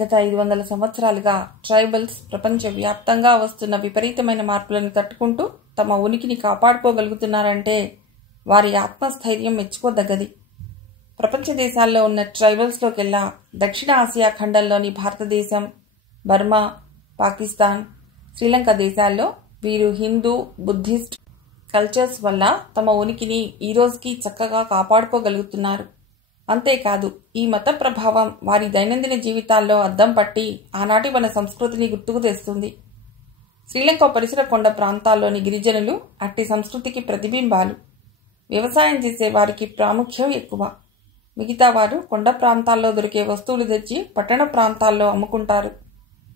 గత 500 సంవత్సరాలుగా ట్రైబల్స్ ప్రపంచవ్యాప్తంగా వస్తున్న విపరీతమైన మార్పులను తట్టుకుంటూ తమ ఉనికిని కాపాడుకోగలుగుతున్నారంటే వారి ఆత్మస్థైర్యం మెచ్చుకోదగ్గది. ప్రపంచ దేశాల్లో ఉన్న ట్రైబల్స్లోకెల్లా దక్షిణ ఆసియా ఖండంలోని భారతదేశం, బర్మా, పాకిస్తాన్, శ్రీలంక దేశాల్లో వీరు హిందూ, బుద్ధిస్ట్ కల్చర్స్ వల్ల తమ ఉనికిని ఈ రోజుకి చక్కగా కాపాడుకోగలుగుతున్నారు. అంతేకాదు, ఈ మత ప్రభావం వారి దైనందిన జీవితాల్లో అద్దం పట్టి ఆనాటి మన సంస్కృతిని గుర్తుకు తెస్తుంది. శ్రీలంక పరిసర కొండ ప్రాంతాల్లోని గిరిజనులు అట్టి సంస్కృతికి ప్రతిబింబాలు. వ్యవసాయం చేసే వారికి ప్రాముఖ్యం ఎక్కువ. మిగతా వారు కొండ ప్రాంతాల్లో దొరికే వస్తువులు తెచ్చి పట్టణ ప్రాంతాల్లో అమ్ముకుంటారు.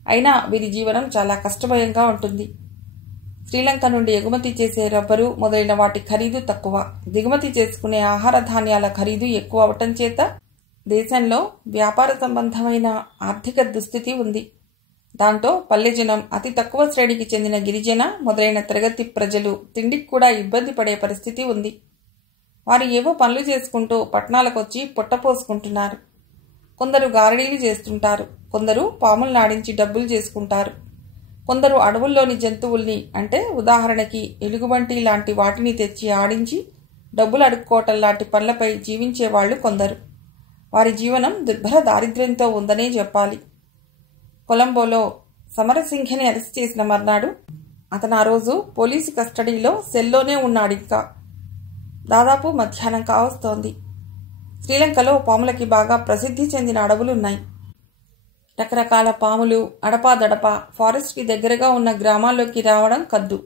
అయినా వీరి జీవనం చాలా కష్టమయంగా ఉంటుంది. శ్రీలంక నుండి ఎగుమతి చేసే రబ్బరు మొదలైన వాటి ఖరీదు తక్కువ, దిగుమతి చేసుకునే ఆహార ధాన్యాల ఖరీదు ఎక్కువ అవటం చేత దేశంలో వ్యాపార సంబంధమైన ఆర్థిక దుస్థితి ఉంది. దాంతో పల్లె జనం, అతి తక్కువ శ్రేణికి చెందిన గిరిజన మొదలైన తరగతి ప్రజలు తిండికి కూడా ఇబ్బంది పడే పరిస్థితి ఉంది. వారు ఏవో పనులు చేసుకుంటూ పట్టణాలకొచ్చి పొట్టపోసుకుంటున్నారు. కొందరు గారడీలు చేస్తుంటారు, కొందరు పాములు నాడించి డబ్బులు చేసుకుంటారు, కొందరు అడవుల్లోని జంతువుల్ని, అంటే ఉదాహరణకి ఎలుగుబంటి లాంటి వాటిని తెచ్చి ఆడించి డబ్బులు అడుక్కోవటం లాంటి పనులపై జీవించేవాళ్లు కొందరు. వారి జీవనం దుర్భర దారిద్ర్యంతో ఉందనే చెప్పాలి. కొలంబోలో సమరసింఘని అరెస్ట్ చేసిన మర్నాడు అతను ఆ రోజు పోలీసు కస్టడీలో సెల్లోనే ఉన్నాడింకా. దాదాపు మధ్యాహ్నం కావస్తోంది. శ్రీలంకలో పాములకి బాగా ప్రసిద్ధి చెందిన అడవులున్నాయి. రకరకాల పాములు అడపాదడపా ఫారెస్ట్కి దగ్గరగా ఉన్న గ్రామాల్లోకి రావడం కద్దు.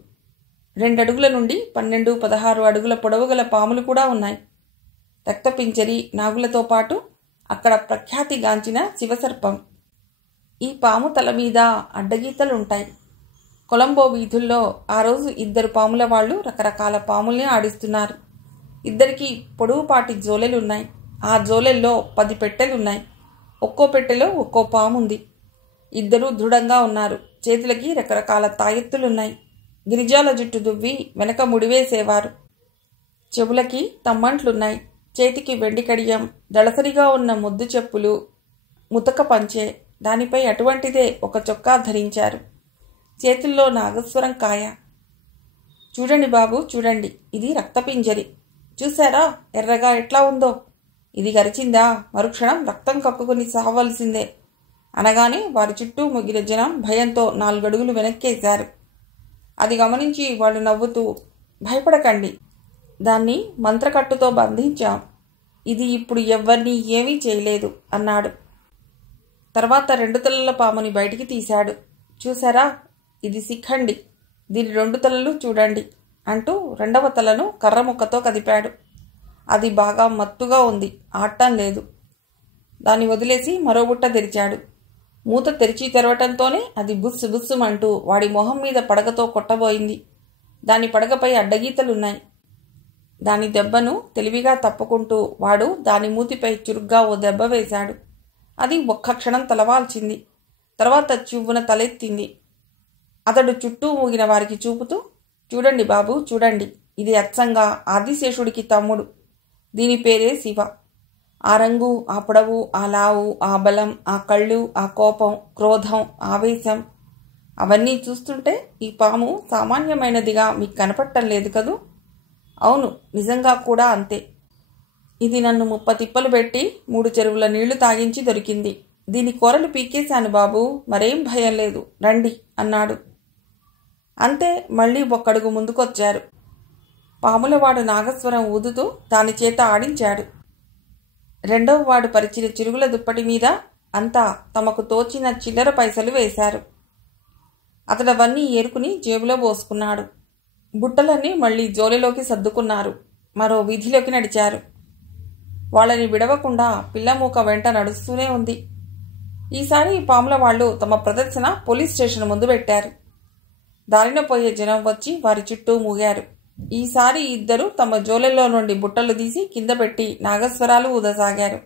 2 అడుగుల నుండి 12-16 అడుగుల పొడవుగల పాములు కూడా ఉన్నాయి. రక్తపింజరి, నాగులతో పాటు అక్కడ ప్రఖ్యాతిగాంచిన శివసర్పం. ఈ పాము తల మీద అడ్డగీతలుంటాయి. కొలంబో వీధుల్లో ఆ రోజు 2 పాముల వాళ్ళు రకరకాల పాముల్ని ఆడిస్తున్నారు. 2కి పొడవుపాటి జోలెలున్నాయి. ఆ జోలెల్లో 10 పెట్టెలున్నాయి. ఒక్కో పెట్టెలో ఒక్కో పాముంది. 2 దృఢంగా ఉన్నారు. చేతులకి రకరకాల తాయెత్తులున్నాయి. గిరిజాల జుట్టు దువ్వి వెనక ముడివేసేవారు. చెవులకి తమ్మంట్లున్నాయి. చేతికి వెండి కడియం, దళసరిగా ఉన్న ముద్దు చెప్పులు, ముతక పంచె, దానిపై అటువంటిదే ఒక చొక్కా ధరించారు. చేతుల్లో నాగస్వరం కాయ. చూడండి బాబు, చూడండి, ఇది రక్తపింజరి. చూశారా ఎర్రగా ఎట్లా ఉందో? ఇది గరిచిందా మరుక్షణం రక్తం కక్కుకుని సావలసిందే అనగానే వారి చుట్టూ ముగిన జనం భయంతో 4 అడుగులు వెనక్కేశారు. అది గమనించి వాళ్ళు నవ్వుతూ, భయపడకండి, దాన్ని మంత్రకట్టుతో బంధించాం, ఇది ఇప్పుడు ఎవ్వరినీ ఏమీ చేయలేదు అన్నాడు. తర్వాత 2 తలల పాముని బయటికి తీశాడు. చూశారా, ఇది శిఖండి, దీని 2 తలలు చూడండి అంటూ 2వ తలను కర్రముక్కతో కదిపాడు. అది బాగా మత్తుగా ఉంది, ఆడటం లేదు. దాన్ని వదిలేసి మరో బుట్ట తెరిచాడు. మూత తెరిచి తెరవటంతోనే అది బుస్సు బుస్సుమంటూ వాడి మొహం మీద పడగతో కొట్టబోయింది. దాని పడగపై అడ్డగీతలున్నాయి. దాని దెబ్బను తెలివిగా తప్పుకుంటూ వాడు దాని మూతిపై చురుగ్గా ఓ దెబ్బ వేశాడు. అది ఒక్క క్షణం తలవాల్చింది. తర్వాత చువ్వున తలెత్తింది. అతడు చుట్టూ మూగిన వారికి చూపుతూ, చూడండి బాబు, చూడండి, ఇది అచ్చంగా ఆదిశేషుడికి తమ్ముడు. దీని పేరే శివ. ఆ రంగు, ఆ పొడవు, ఆ లావు, ఆ బలం, ఆ కళ్ళు, ఆ కోపం, క్రోధం, ఆవేశం, అవన్నీ చూస్తుంటే ఈ పాము సామాన్యమైనదిగా మీకు కనపడటం లేదు కదూ? అవును, నిజంగా కూడా అంతే. ఇది నన్ను 30 తిప్పలు పెట్టి 3 చెరువుల నీళ్లు తాగించి దొరికింది. దీని కూరలు పీకేశాను బాబు, మరేం భయం లేదు, రండి అన్నాడు. అంతే, మళ్ళీ ఒక్కడుగు ముందుకొచ్చారు. పాములవాడు నాగస్వరం ఊదుతూ దాని చేత ఆడించాడు. 2వ వాడు పరిచిన చిరుగుల దుప్పటి మీద అంతా తమకు తోచిన చిల్లర పైసలు వేశారు. అతడవన్నీ ఏరుకుని జేబులో పోసుకున్నాడు. బుట్టలన్నీ మళ్లీ జోలెలోకి సర్దుకున్నారు. మరో వీధిలోకి నడిచారు. వాళ్ళని విడవకుండా పిల్లమూక వెంట నడుస్తూనే ఉంది. ఈసారి పాముల వాళ్ళు తమ ప్రదర్శన పోలీస్ స్టేషన్ ముందు పెట్టారు. దారిన పోయే జనం వచ్చి వారి చుట్టూ మూగారు. ఈసారి 2 తమ జోలెల్లో నుండి బుట్టలు తీసి కింద పెట్టి నాగస్వరాలు ఊదసాగారు.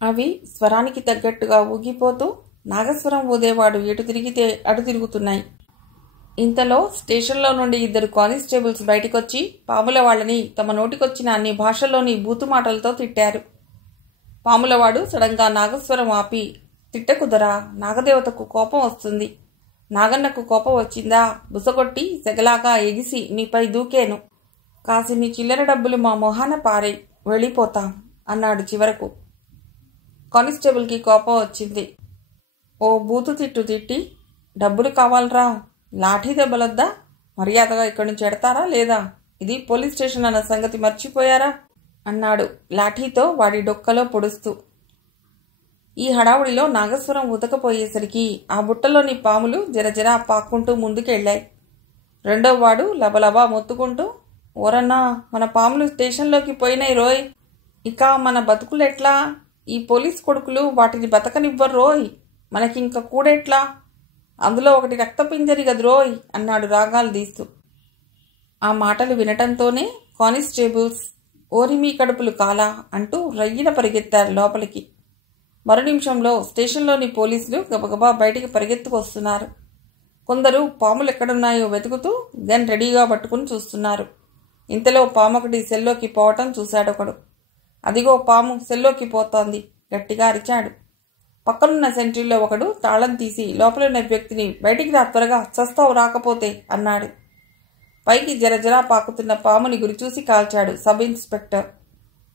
అవి స్వరానికి తగ్గట్టుగా ఊగిపోతూ నాగస్వరం ఊదేవాడు ఎటు తిరిగితే అటు తిరుగుతున్నాయి. ఇంతలో స్టేషన్లో నుండి 2 కానిస్టేబుల్స్ బయటికొచ్చి పాముల వాళ్ళని తమ నోటికొచ్చిన అన్ని భాషల్లోని బూతుమాటలతో తిట్టారు. పాములవాడు సడన్గా నాగస్వరం ఆపి తిట్టకుదరా, నాగదేవతకు కోపం వస్తుంది. నాగన్నకు కోపం వచ్చిందా, బుసగొట్టి సెగలాగా ఎగిసి నీపై దూకేను. కాసిని చిల్లర డబ్బులు మా మొహాన పారే, వెళ్ళిపోతాం అన్నాడు చివరకు. కానిస్టేబుల్కి కోపం వచ్చింది. ఓ బూతు తిట్టు తిట్టి, డబ్బులు కావాలరా, లాఠీ దెబ్బలొద్దా, మర్యాదగా ఇక్కడి నుంచి ఎడతారా లేదా, ఇది పోలీస్ స్టేషన్ అన్న సంగతి మర్చిపోయారా అన్నాడు లాఠీతో వాడి డొక్కలో పొడుస్తూ. ఈ హడావుడిలో నాగస్వరం ఉతకపోయేసరికి ఆ బుట్టలోని పాములు జరజరా పాక్కుంటూ ముందుకెళ్ళాయి. రెండో వాడు లబలబా మొత్తుకుంటూ, ఓరన్నా, మన పాములు స్టేషన్లోకి పోయినాయి రోయ్, ఇక మన బతుకులెట్లా, ఈ పోలీస్ కొడుకులు వాటిని బతకనివ్వరు రోయ్, మనకింక కూడెట్లా, అందులో ఒకటి రక్తపింజరి గదిరోయ్ అన్నాడు రాగాలు తీస్తూ. ఆ మాటలు వినటంతోనే కానిస్టేబుల్స్ ఓరిమీ కడుపులు కాలా అంటూ రయ్యిన పరిగెత్తారు లోపలికి. మరు నిమిషంలో స్టేషన్లోని పోలీసులు గబగబా బయటికి పరిగెత్తుకొస్తున్నారు. కొందరు పాములు ఎక్కడున్నాయో వెతుకుతూ గన్ రెడీగా పట్టుకుని చూస్తున్నారు. ఇంతలో పామొకటి సెల్లోకి పోవటం చూశాడొకడు. అదిగో పాము సెల్లోకి పోతోంది, గట్టిగా అరిచాడు. పక్కనున్న సెంట్రీలో ఒకడు తాళం తీసి లోపలున్న వ్యక్తిని బయటికి రా త్వరగా, చస్తావు రాకపోతే అన్నాడు. పైకి జరజరా పాకుతున్న పాముని గురిచూసి కాల్చాడు సబ్ ఇన్స్పెక్టర్.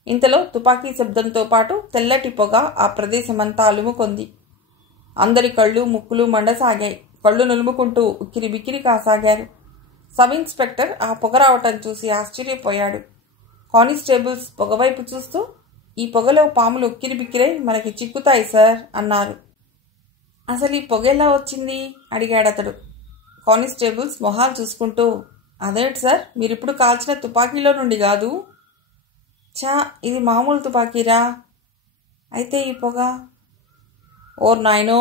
ఇంతలో తుపాకీ శబ్దంతో పాటు తెల్లటి పొగ ఆ ప్రదేశమంతా అలుముకొంది. అందరి కళ్ళు ముక్కులు మండసాగాయి. కళ్ళు నులుముకుంటూ ఉక్కిరి బిక్కిరి కాసాగారు. సబ్ ఇన్స్పెక్టర్ ఆ పొగ రావటం చూసి ఆశ్చర్యపోయాడు. కానిస్టేబుల్స్ పొగవైపు చూస్తూ, ఈ పొగలో పాములు ఉక్కిరి బిక్కిరై మనకి చిక్కుతాయి సార్ అన్నారు. అసలు ఈ పొగ ఎలా వచ్చింది అడిగాడతడు. కానిస్టేబుల్స్ మొహాలు చూసుకుంటూ, అదేంటి సార్, మీరిప్పుడు కాల్చిన తుపాకీలో నుండి కాదు. చా, ఇది మామూలు తుపాకీరా, అయితే ఈ పొగ. ఓర్ నాయనో,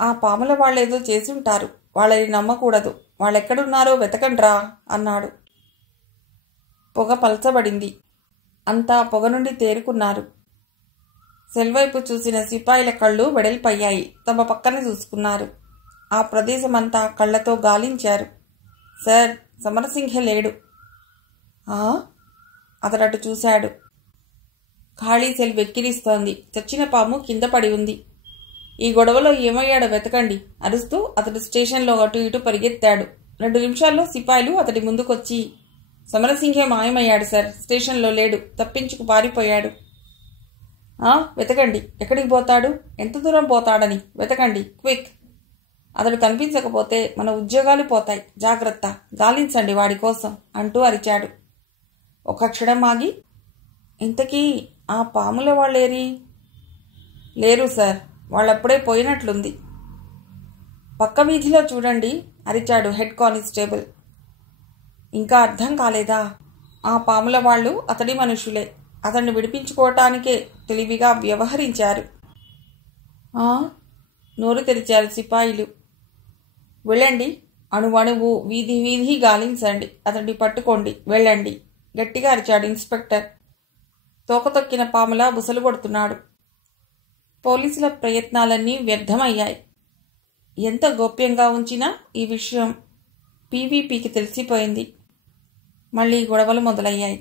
ఆ పాముల వాళ్ళేదో చేసి ఉంటారు, వాళ్ళని నమ్మకూడదు, వాళ్ళెక్కడున్నారో వెతకండ్రా అన్నాడు. పొగ పల్చబడింది. అంతా పొగ నుండి తేరుకున్నారు. సెల్వైపు చూసిన సిపాయిల కళ్ళు వెడల్పయ్యాయి. తమ పక్కన చూసుకున్నారు. ఆ ప్రదేశమంతా కళ్లతో గాలించారు. సార్, సమరసింహ లేడు. అతడటు చూశాడు. ఖాళీ సెల్ వెక్కిరిస్తోంది. చచ్చిన పాము కింద పడి ఉంది. ఈ గొడవలో ఏమయ్యాడో వెతకండి అరుస్తూ అతడు స్టేషన్లో అటు ఇటు పరిగెత్తాడు. 2 నిమిషాల్లో సిపాయిలు అతడి ముందుకొచ్చి, సమరసింహే మాయమయ్యాడు సార్, స్టేషన్లో లేడు, తప్పించుకు పారిపోయాడు. వెతకండి, ఎక్కడికి పోతాడు, ఎంత దూరం పోతాడని వెతకండి, క్విక్. అతడు కనిపించకపోతే మన ఉద్యోగాలు పోతాయి, జాగ్రత్త, గాలించండి వాడి కోసం అంటూ అరిచాడు. ఒక క్షణం ఆగి, ఇంతకీ ఆ పాముల వాళ్ళేరి? లేరు సార్, వాళ్ళప్పుడే పోయినట్లుంది. పక్క వీధిలో చూడండి అరిచాడు హెడ్ కానిస్టేబుల్. ఇంకా అర్థం కాలేదా? ఆ పాముల వాళ్ళు అతడి మనుషులే, అతన్ని విడిపించుకోవటానికే తెలివిగా వ్యవహరించారు. నోరు తెరిచారు సిపాయిలు. వెళ్ళండి, అణువణువు వీధి వీధి గాలించండి, అతన్ని పట్టుకోండి, వెళ్ళండి గట్టిగా అరిచాడు ఇన్స్పెక్టర్. తోకతొక్కిన పాములా బుసలు కొడుతున్నాడు. పోలీసుల ప్రయత్నాలన్నీ వ్యర్థమయ్యాయి. ఎంత గోప్యంగా ఉంచినా ఈ విషయం పీవీపీకి తెలిసిపోయింది. మళ్లీ గొడవలు మొదలయ్యాయి.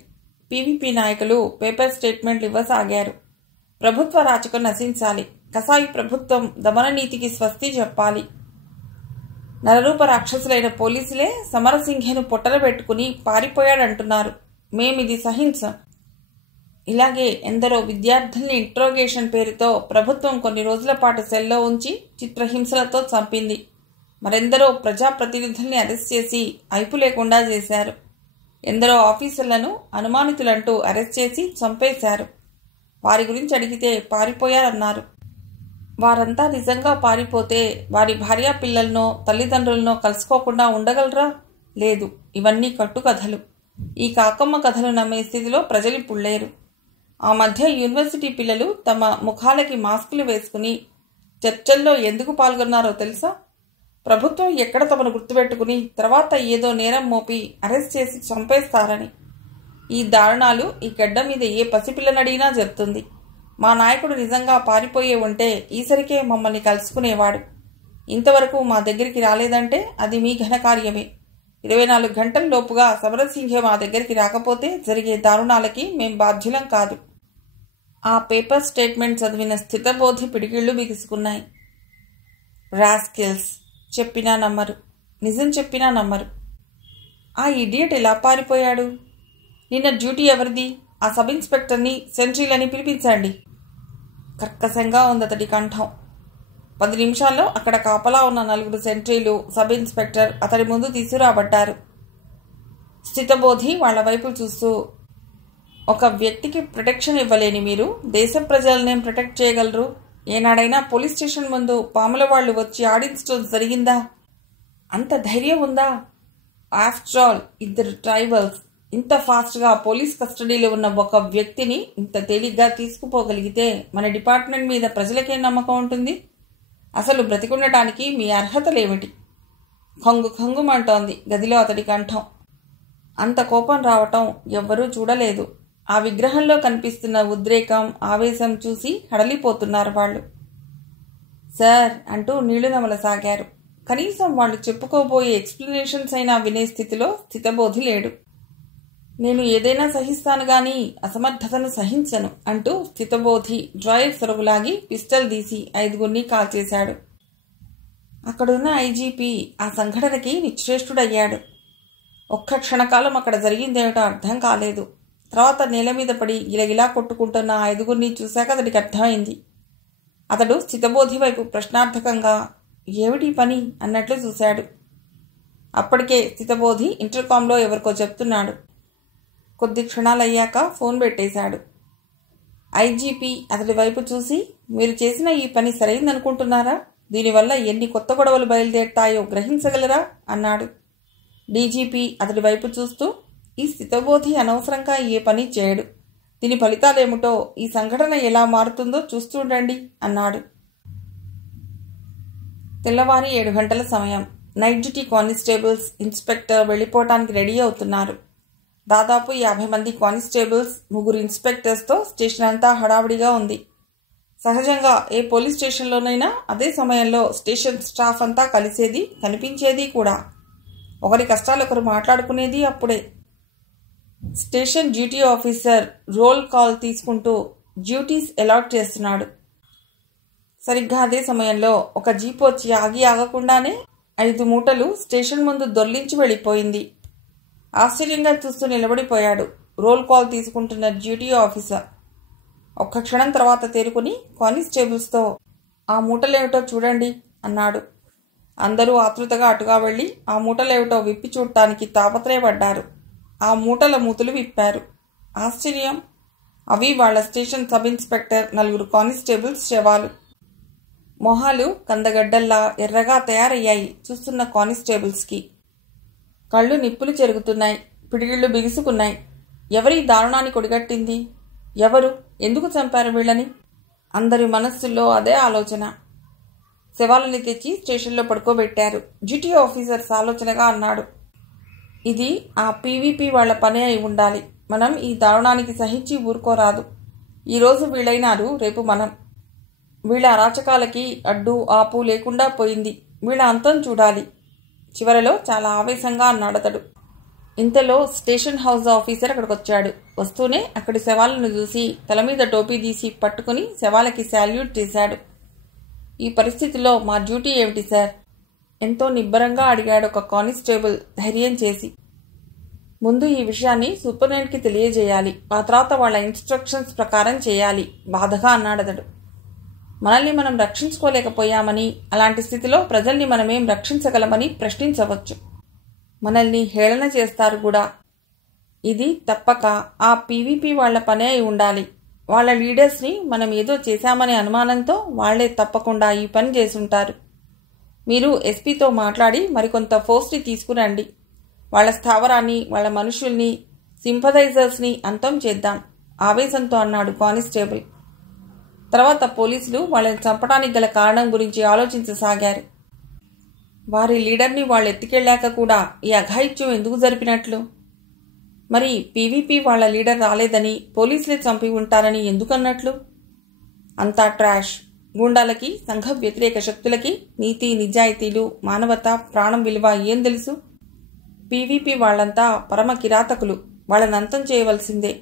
పీవీపీ నాయకులు పేపర్ స్టేట్మెంట్లు ఇవ్వసాగారు. ప్రభుత్వ రాచకం నశించాలి, కసాయి ప్రభుత్వం దమన నీతికి స్వస్తి చెప్పాలి. నరరూప రాక్షసులైన పోలీసులే సమరసింహను పొట్టన పెట్టుకుని పారిపోయాడంటున్నారు, మేమిది సహించం. ఇలాగే ఎందరో విద్యార్థుల్ని ఇంట్రోగేషన్ పేరుతో ప్రభుత్వం కొన్ని రోజుల పాటు సెల్లో ఉంచి చిత్రహింసలతో చంపింది. మరెందరో ప్రజాప్రతినిధుల్ని అరెస్ట్ చేసి అయిపు లేకుండా చేశారు. ఎందరో ఆఫీసర్లను అనుమానితులంటూ అరెస్ట్ చేసి చంపేశారు. వారి గురించి అడిగితే పారిపోయారన్నారు. వారంతా నిజంగా పారిపోతే వారి భార్యా పిల్లలనో తల్లిదండ్రులనో కలుసుకోకుండా ఉండగలరా? లేదు, ఇవన్నీ కట్టుకథలు. ఈ కాకమ్మ కథలు నమ్మే స్థితిలో ప్రజలిప్పుడు లేరు. ఆ మధ్య యూనివర్సిటీ పిల్లలు తమ ముఖాలకి మాస్కులు వేసుకుని చర్చల్లో ఎందుకు పాల్గొన్నారో తెలుసా? ప్రభుత్వం ఎక్కడ తమను గుర్తుపెట్టుకుని తర్వాత ఏదో నేరం మోపి అరెస్ట్ చేసి చంపేస్తారని. ఈ దారుణాలు ఈ గడ్డ మీద ఏ పసిపిల్లనడిగినా చెప్తుంది. మా నాయకుడు నిజంగా పారిపోయే ఉంటే ఈసరికే మమ్మల్ని కలుసుకునేవాడు. ఇంతవరకు మా దగ్గరికి రాలేదంటే అది మీ ఘనకార్యమే. 24 గంటల లోపుగా సమరసింహ మా దగ్గరికి రాకపోతే జరిగే దారుణాలకి మేం బాధ్యులం కాదు. ఆ పేపర్ స్టేట్మెంట్ చదివిన స్థితబోధి పిడికిళ్ళు బిగుసుకున్నాయి. రాస్కిల్స్, చెప్పినా నమ్మరు, నిజం చెప్పినా నమ్మరు. ఆ ఇడియట్ ఎలా పారిపోయాడు? నిన్న డ్యూటీ ఎవరిది? ఆ సబ్ ఇన్స్పెక్టర్ని, సెంట్రీలని పిలిపించండి. కర్కశంగా ఉంది అతడి కంఠం. 10 నిమిషాల్లో అక్కడ కాపలా ఉన్న 4 సెంట్రీలు, సబ్ ఇన్స్పెక్టర్ అతడి ముందు తీసుకురాబడ్డారు. స్థితబోధి వాళ్ల వైపు చూస్తూ, ఒక వ్యక్తికి ప్రొటెక్షన్ ఇవ్వలేని మీరు దేశ ప్రజలనేం ప్రొటెక్ట్ చేయగలరు? ఏనాడైనా పోలీస్ స్టేషన్ ముందు పాముల వాళ్ళు వచ్చి ఆడించడం జరిగిందా? అంత ధైర్యం ఉందా? ఆఫ్టర్ ఆల్ 2 ట్రైబల్స్ ఇంత ఫాస్ట్గా పోలీస్ కస్టడీలో ఉన్న ఒక వ్యక్తిని ఇంత తేలిగ్గా తీసుకుపోగలిగితే మన డిపార్ట్మెంట్ మీద ప్రజలకేం నమ్మకం ఉంటుంది? అసలు బ్రతికుండటానికి మీ అర్హతలేమిటి? ఖంగుమంటోంది గదిలో అతడి కంఠం. అంత కోపం రావటం ఎవ్వరూ చూడలేదు. ఆ విగ్రహంలో కనిపిస్తున్న ఉద్రేకం, ఆవేశం చూసి హడలిపోతున్నారు వాళ్ళు. సార్ అంటూ నీళ్లు నమలసాగారు. కనీసం వాళ్ళు చెప్పుకోబోయే ఎక్స్ప్లెనేషన్స్ అయినా వినే స్థితిలో స్థితబోధి లేడు. నేను ఏదైనా సహిస్తాను గాని అసమర్థతను సహించను అంటూ స్థితబోధి డ్రాయర్ సొరుగులాగి పిస్టల్ తీసి 5గురిని కాల్చేశాడు. అక్కడున్న ఐజీపీ ఆ సంఘటనకి నిశ్చేష్టుడయ్యాడు. ఒక్క క్షణకాలం అక్కడ జరిగిందేమిటో అర్థం కాలేదు. తర్వాత నేల మీద పడి గిలగిలా కొట్టుకుంటున్న 5గురిని చూశాక అతడికి అర్థమైంది. అతడు స్థితబోధి వైపు ప్రశ్నార్థకంగా ఏమిటి పని అన్నట్లు చూశాడు. అప్పటికే స్థితబోధి ఇంటర్కాంలో ఎవరికో చెప్తున్నాడు. కొద్ది క్షణాలయ్యాక ఫోన్ పెట్టేశాడు. ఐజీపీ అతడి వైపు చూసి, మీరు చేసిన ఈ పని సరైందనుకుంటున్నారా? దీనివల్ల ఎన్ని కొత్త గొడవలు బయలుదేరుతాయో గ్రహించగలరా అన్నాడు. డీజీపీ అతడి వైపు చూస్తూ, ఈ స్థితబోధి అనవసరంగా ఏ పని చేయడు. దీని ఫలితాలేమిటో, ఈ సంఘటన ఎలా మారుతుందో చూస్తుండండి అన్నాడు. తెల్లవారి 7 గంటల సమయం. నైట్ డ్యూటీ కానిస్టేబుల్స్, ఇన్స్పెక్టర్ వెళ్ళిపోవటానికి రెడీ అవుతున్నారు. దాదాపు 50 మంది కానిస్టేబుల్స్, 3 ఇన్స్పెక్టర్స్తో స్టేషన్ అంతా హడావిడిగా ఉంది. సహజంగా ఏ పోలీస్ స్టేషన్లోనైనా అదే సమయంలో స్టేషన్ స్టాఫ్ అంతా కలిసేది, కనిపించేది కూడా. ఒకరి కష్టాలు ఒకరు మాట్లాడుకునేది అప్పుడే. Station duty officer roll call తీసుకుంటూ డ్యూటీస్ అలాట్ చేస్తున్నాడు. సరిగ్గా అదే సమయంలో ఒక జీప్ వచ్చి ఆగకుండానే 5 మూటలు స్టేషన్ ముందు దొర్లించి వెళ్ళిపోయింది. ఆశ్చర్యంగా చూస్తూ నిలబడిపోయాడు రోల్ కాల్ తీసుకుంటున్న డ్యూటీ ఆఫీసర్. ఒక్క క్షణం తర్వాత తేరుకుని కానిస్టేబుల్స్తో, ఆ మూటలేమిటో చూడండి అన్నాడు. అందరూ ఆతృతగా అటుగా వెళ్లి ఆ మూటలేమిటో విప్పి చూడటానికి తాపత్రయపడ్డారు. ఆ మూటల మూతులు విప్పారు. ఆశ్చర్యం, అవి వాళ్ల స్టేషన్ సబ్ ఇన్స్పెక్టర్, 4 కానిస్టేబుల్స్ శవాలు. మొహాలు కందగడ్డల్లా ఎర్రగా తయారయ్యాయి చూస్తున్న కానిస్టేబుల్స్కి. కళ్ళు నిప్పులు చెరుగుతున్నాయి, పిడిగిళ్ళు బిగుసుకున్నాయి. ఎవరి దారుణాన్ని కొడిగట్టింది? ఎవరు? ఎందుకు చంపారు వీళ్ళని? అందరి మనస్సుల్లో అదే ఆలోచన. శవాలని తెచ్చి స్టేషన్లో పడుకోబెట్టారు. డ్యూటీ ఆఫీసర్స్ ఆలోచనగా అన్నాడు, ఇది ఆ పీవీపీ వాళ్ల పనే అయి ఉండాలి. మనం ఈ దారుణానికి సహించి ఊరుకోరాదు. ఈరోజు వీళ్ళైనారు, రేపు మనం. వీళ్ళ అరాచకాలకి అడ్డు ఆపు లేకుండా పోయింది. వీళ్ళ అంతం చూడాలి. చివరలో చాలా ఆవేశంగా అన్నాడతడు. ఇంతలో స్టేషన్ హౌస్ ఆఫీసర్ అక్కడికొచ్చాడు. వస్తూనే అక్కడి శవాలను చూసి తల మీద టోపీ తీసి పట్టుకుని శవాలకి శాల్యూట్ చేశాడు. ఈ పరిస్థితిలో మా డ్యూటీ ఏమిటి సార్? ఎంతో నిబ్బరంగా అడిగాడు ఒక కానిస్టేబుల్ ధైర్యం చేసి. ముందు ఈ విషయాన్ని సూపరింటెండెంట్కి తెలియజేయాలి, ఆ తర్వాత వాళ్ళ ఇన్స్ట్రక్షన్స్ ప్రకారం చేయాలి బాధగా అన్నాడతడు. మనల్ని మనం రక్షించుకోలేకపోయామని, అలాంటి స్థితిలో ప్రజల్ని మనమేం రక్షించగలమని ప్రశ్నించవచ్చు. మనల్ని హేళన చేస్తారు కూడా. ఇది తప్పక ఆ పీవీపీ వాళ్ల పనే అయి ఉండాలి. వాళ్ళ లీడర్స్ని మనం ఏదో చేశామనే అనుమానంతో వాళ్లే తప్పకుండా ఈ పని చేసుంటారు. మీరు ఎస్పీతో మాట్లాడి మరికొంత ఫోర్స్ని తీసుకురండి. వాళ్ల స్థావరాన్ని, వాళ్ల మనుషుల్ని, సింపథైజర్స్ని అంతం చేద్దాం ఆవేశంతో అన్నాడు కానిస్టేబుల్. తర్వాత పోలీసులు వాళ్ళని చంపడానికి గల కారణం గురించి ఆలోచించసాగారు. వారి లీడర్ని వాళ్ళు ఎత్తుకెళ్లాక కూడా ఈ అఘాయిత్యం ఎందుకు జరిపినట్లు? మరి పీవీపీ వాళ్ల లీడర్ రాలేదని, పోలీసులే చంపి ఉంటారని ఎందుకన్నట్లు? అంతా ట్రాష్. గూండాలకి, సంఘ వ్యతిరేక శక్తులకి నీతి, నిజాయితీలు, మానవత, ప్రాణం విలువ ఏం తెలుసు? పీవీపీ వాళ్లంతా పరమ కిరాతకులు. వాళ్ళని అంతం చేయవలసిందే.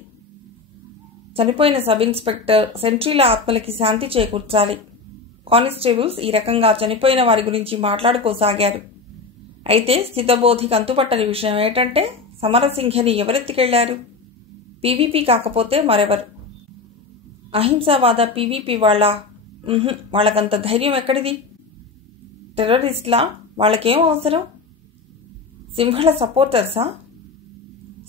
చనిపోయిన సబ్ ఇన్స్పెక్టర్, సెంట్రీల ఆత్మలకి శాంతి చేకూర్చాలి. కానిస్టేబుల్స్ ఈ రకంగా చనిపోయిన వారి గురించి మాట్లాడుకోసాగారు. అయితే స్థితబోధికి అంతుపట్టని విషయం ఏంటంటే సమరసింహని ఎవరెత్తికెళ్లారు? పీవీపీ కాకపోతే మరెవరు? అహింసావాద పీవీపీ వాళ్ళకంత ధైర్యం ఎక్కడిది? టెర్రరిస్ట్లా? వాళ్ళకేం అవసరం? సింహళ సపోర్టర్సా?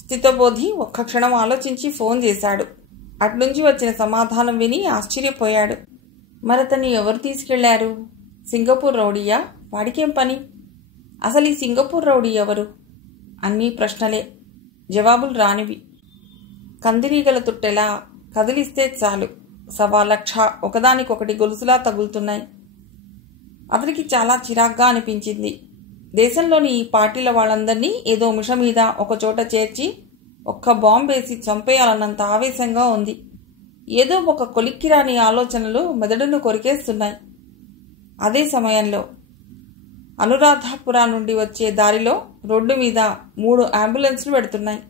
స్థితబోధి ఒక్క క్షణం ఆలోచించి ఫోన్ చేశాడు. అట్నుంచి వచ్చిన సమాధానం విని ఆశ్చర్యపోయాడు. మరతన్ని ఎవరు తీసుకెళ్లారు? సింగపూర్ రౌడీయా? వాడికేం పని? అసలు ఈ సింగపూర్ రౌడీ ఎవరు? అన్నీ ప్రశ్నలే, జవాబులు రానివి. కందిరీగల తుట్టెలా కదిలిస్తే చాలు 1,00,000 ఒకదానికొకటి గొలుసులా తగులుతున్నాయి. అతనికి చాలా చిరాగ్గా అనిపించింది. దేశంలోని ఈ పార్టీల వాళ్ళందరినీ ఏదో మిష మీద ఒకచోట చేర్చి ఒక్క బాంబేసి చంపేయాలన్నంత ఆవేశంగా ఉంది. ఏదో ఒక కొలిక్కిరాని ఆలోచనలు మెదడును కొరికేస్తున్నాయి. అదే సమయంలో అనురాధాపురా నుండి వచ్చే దారిలో రోడ్డు మీద 3 అంబులెన్స్లు పెడుతున్నాయి.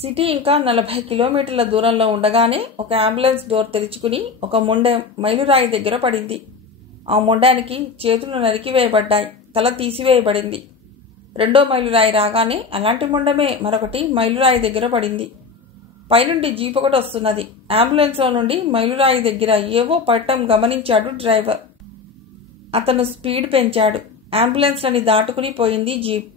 సిటీ ఇంకా 40 కిలోమీటర్ల దూరంలో ఉండగానే ఒక అంబులెన్స్ డోర్ తెరుచుకుని ఒక మొండెం మైలురాయి దగ్గర పడింది. ఆ మొండానికి చేతులు నరికివేయబడ్డాయి, తల తీసివేయబడింది. 2వ మైలురాయి రాగానే అలాంటి మొండమే మరొకటి మైలురాయి దగ్గర పడింది. పైనుండి జీప్ ఒకటి వస్తున్నది. అంబులెన్స్లో నుండి మైలురాయి దగ్గర ఏవో పడటం గమనించాడు డ్రైవర్. అతను స్పీడ్ పెంచాడు. అంబులెన్స్లని దాటుకుని పోయింది జీప్.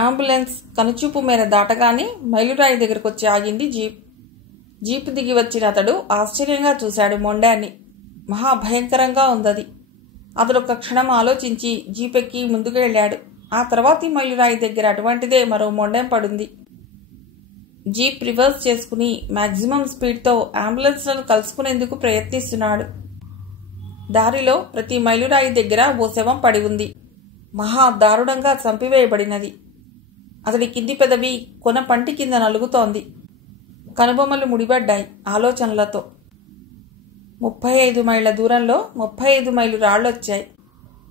అంబులెన్స్ కనుచూపు మేర దాటగానే మైలురాయి దగ్గరకు వచ్చి ఆగింది జీప్. జీప్ దిగి వచ్చిన అతడు ఆశ్చర్యంగా చూశాడు మొండాన్ని. మహాభయంకరంగా ఉందది. అతడు ఒక క్షణం ఆలోచించి జీప్ ఎక్కి ముందుకు వెళ్ళాడు. ఆ తర్వాతి మైలురాయి దగ్గర అటువంటిదే మరో మొండెం పడింది. జీప్ రివర్స్ చేసుకుని మాక్సిమం స్పీడ్తో అంబులెన్స్లను కలుసుకునేందుకు ప్రయత్నిస్తున్నాడు. దారిలో ప్రతి మైలురాయి దగ్గర ఓ శవం పడి ఉంది. మహా దారుణంగా చంపివేయబడినది. అతడి కింది పెదవి కొన పంటి కింద నలుగుతోంది. కనుబొమ్మలు ముడిపడ్డాయి ఆలోచనలతో. 35 మైళ్ళ దూరంలో 35 మైలు రాళ్లొచ్చాయి.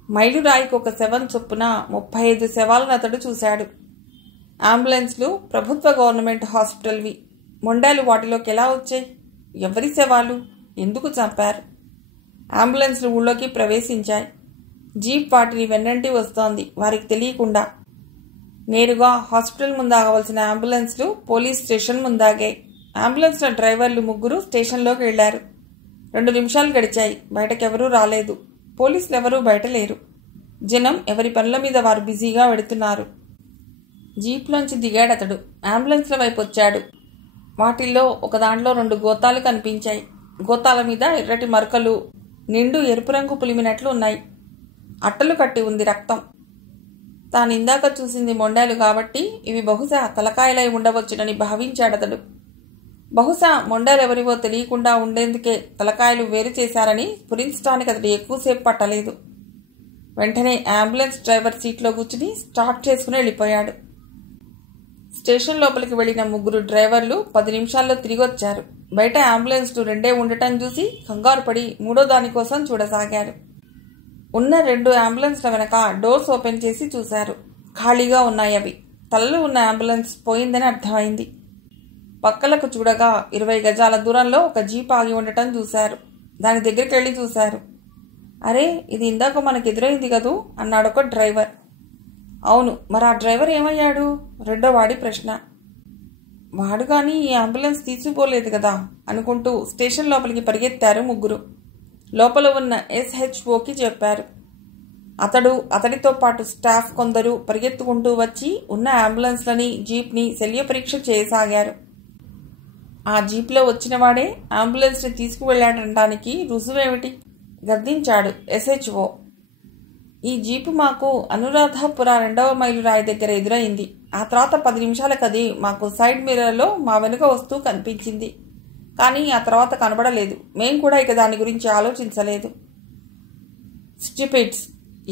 మైలురాయికి ఒక శవం చొప్పున 35 శవాలను అతడు చూశాడు. అంబులెన్స్లు ప్రభుత్వ గవర్నమెంట్ హాస్పిటల్వి. మొండాలు వాటిలోకి ఎలా వచ్చాయి? ఎవరి శవాలు? ఎందుకు చంపారు? అంబులెన్స్లు ఊళ్ళోకి ప్రవేశించాయి. జీప్ వాటిని వెన్నంటి వస్తోంది వారికి తెలియకుండా. నేరుగా హాస్పిటల్ ముందాగవలసిన అంబులెన్స్లు పోలీస్ స్టేషన్ ముందాగాయి. అంబులెన్స్ల డ్రైవర్లు 3 స్టేషన్లోకి వెళ్లారు. 2 నిమిషాలు గడిచాయి. బయటకెవరూ రాలేదు. పోలీసులెవరూ బయట లేరు. జనం ఎవరి పనుల మీద వారు బిజీగా వెడుతున్నారు. జీప్లోంచి దిగాడతడు. అంబులెన్స్ల వైపు వచ్చాడు. వాటిల్లో ఒక దాంట్లో 2 గోతాలు కనిపించాయి. గోతాల మీద ఎర్రటి మరకలు, నిండు ఎరుపు రంగు పులిమినట్లు ఉన్నాయి. అట్టలు కట్టి ఉంది రక్తం. తానిందాక చూసింది మొండాలు కాబట్టి ఇవి బహుశా తలకాయలై ఉండవచ్చునని భావించాడతడు. బహుశా మొండాలెవరివో తెలియకుండా ఉండేందుకే తలకాయలు వేరు చేశారని స్ఫురించడానికి అతడు ఎక్కువసేపు పట్టలేదు. వెంటనే అంబులెన్స్ డ్రైవర్ సీట్లో కూర్చుని స్టార్ట్ చేసుకుని వెళ్ళిపోయాడు. స్టేషన్ లోపలికి వెళ్లిన 3 డ్రైవర్లు 10 నిమిషాల్లో తిరిగి వచ్చారు. బయట అంబులెన్స్లు 2 ఉండటం చూసి కంగారు పడి 3వ దానికోసం చూడసాగారు. ఉన్న 2 అంబులెన్స్ల వెనక డోర్స్ ఓపెన్ చేసి చూశారు. ఖాళీగా ఉన్నాయి అవి. తలలు ఉన్న అంబులెన్స్ పోయిందని అర్థమైంది. పక్కలకు చూడగా 20 గజాల దూరంలో ఒక జీప్ ఆగి ఉండటం చూశారు. దాని దగ్గరికి వెళ్ళి చూశారు. అరే, ఇది ఇందాక మనకు ఎదురైంది కదూ అన్నాడొక డ్రైవర్. అవును, మరి ఆ డ్రైవర్ ఏమయ్యాడు? 2వ వాడి ప్రశ్న. వాడు కానీ ఈ అంబులెన్స్ తీసుకుపోలేదు కదా అనుకుంటూ స్టేషన్ లోపలికి పరిగెత్తారు 3. లోపల ఉన్న SHOకి చెప్పారు. అతడితో పాటు స్టాఫ్ కొందరు పరిగెత్తుకుంటూ వచ్చి ఉన్న అంబులెన్స్లని జీప్ని శల్య పరీక్ష చేయసాగారు. ఆ జీప్లో వచ్చినవాడే అంబులెన్స్ని తీసుకువెళ్లాడటానికి రుజువేమిటి? గద్దించాడు SHO. ఈ జీపు మాకు అనురాధాపుర 2వ మైలురాయి దగ్గర ఎదురైంది. ఆ తర్వాత 10 నిమిషాలకది మాకు సైడ్ మిర్రర్లో మా వెనుక వస్తూ కనిపించింది. కానీ ఆ తర్వాత కనబడలేదు. మేం కూడా ఇక దాని గురించి ఆలోచించలేదు. స్టూపిడ్స్,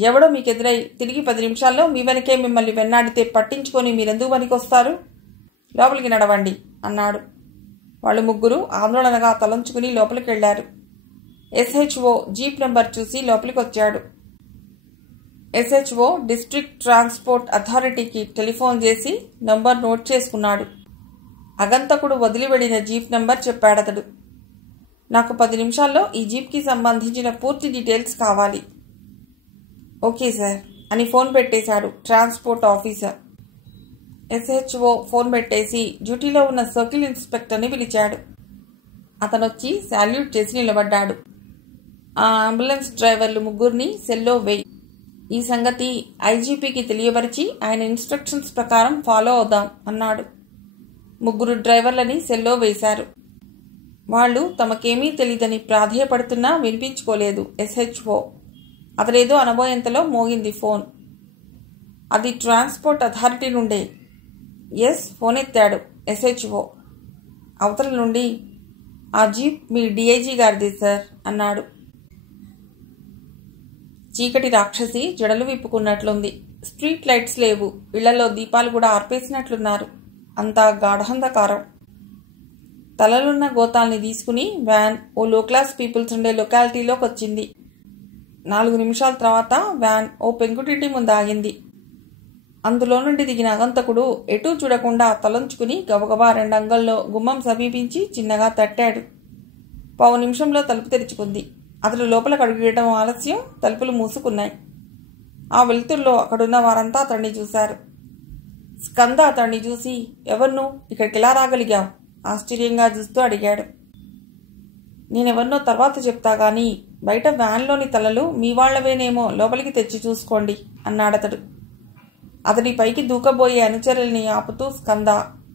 ఎవడో మీకెదురై తిరిగి 10 నిమిషాల్లో మీ వెనకే మిమ్మల్ని వెన్నాడితే పట్టించుకొని మీరెందుకు పనికొస్తారు? లోపలికి నడవండి అన్నాడు. వాళ్ళు 3 ఆందోళనగా తలంచుకుని లోపలికి వెళ్లారు. SHO జీప్ నెంబర్ చూసి లోపలికి వచ్చాడు. SHO డిస్ట్రిక్ట్ ట్రాన్స్పోర్ట్ అథారిటీకి టెలిఫోన్ చేసి నంబర్ నోట్ చేసుకున్నాడు. అగంతకుడు వదిలి వెళ్ళిన జీప్ నంబర్ చెప్పాడతడు. నాకు 10 నిమిషాల్లో ఈ జీప్కి సంబంధించిన పూర్తి డీటెయిల్స్ కావాలి. ఓకే సార్ అని ఫోన్ పెట్టేశాడు ట్రాన్స్పోర్ట్ ఆఫీసర్. SHO ఫోన్ పెట్టేసి డ్యూటీలో ఉన్న సర్కిల్ ఇన్స్పెక్టర్ని పిలిచాడు. అతనొచ్చి శాల్యూట్ చేసి నిలబడ్డాడు. ఆ అంబులెన్స్ డ్రైవర్లు 3 సెల్లో వేయి. ఈ సంగతి ఐజీపీకి తెలియపరిచి ఆయన ఇన్స్ట్రక్షన్స్ ప్రకారం ఫాలో అవుదాం అన్నాడు. 3 డ్రైవర్లని సెల్లో వేశారు. వాళ్ళు తమకేమీ తెలీదని ప్రాధేయపడుతున్నా వినిపించుకోలేదు SHO. అతడేదో అనబోయేంతలో మోగింది ఫోన్. అది ట్రాన్స్పోర్ట్ అథారిటీ నుండే. ఎస్ ఫోన్ ఎత్తాడు SHO. అవతల నుండి ఆ జీప్ మీ DIG గారిది సార్ అన్నాడు. చీకటి రాక్షసి జడలు విప్పుకున్నట్లుంది. స్ట్రీట్ లైట్స్ లేవు. ఇళ్లలో దీపాలు కూడా ఆర్పేసినట్లున్నారు. అంతా గాఢంధకారం. తలలున్న గోతాల్ని తీసుకుని వ్యాన్ ఓ లో క్లాస్ పీపుల్స్ ఉండే లొకాలిటీలోకి వచ్చింది. 4 నిమిషాల తర్వాత వ్యాన్ ఓ పెంకుటింటి ముందు ఆగింది. అందులో నుండి దిగిన అగంతకుడు ఎటూ చూడకుండా తలంచుకుని గబగబా 2 అంగల్లో గుమ్మం సమీపించి చిన్నగా తట్టాడు. 1/2 నిమిషంలో తలుపు తెరుచుకుంది. అతడు లోపలికి అడుగుయడం ఆలస్యం. తలుపులు మూసుకున్నాయి. ఆ వెలుతుల్లో అక్కడున్న వారంతా అతన్ని చూశారు. స్కంద అతన్ని చూసి, ఎవరు ఇక్కడికి ఎలా రాగలిగావు ఆశ్చర్యంగా చూస్తూ అడిగాడు. నేనెవరినో తర్వాత చెప్తా గాని బయట వ్యాన్లోని తలలు మీ వాళ్లవేనేమో లోపలికి తెచ్చి చూసుకోండి అన్నాడతడు. అతడి పైకి దూకబోయే అనుచరుల్ని ఆపుతూ స్కంద,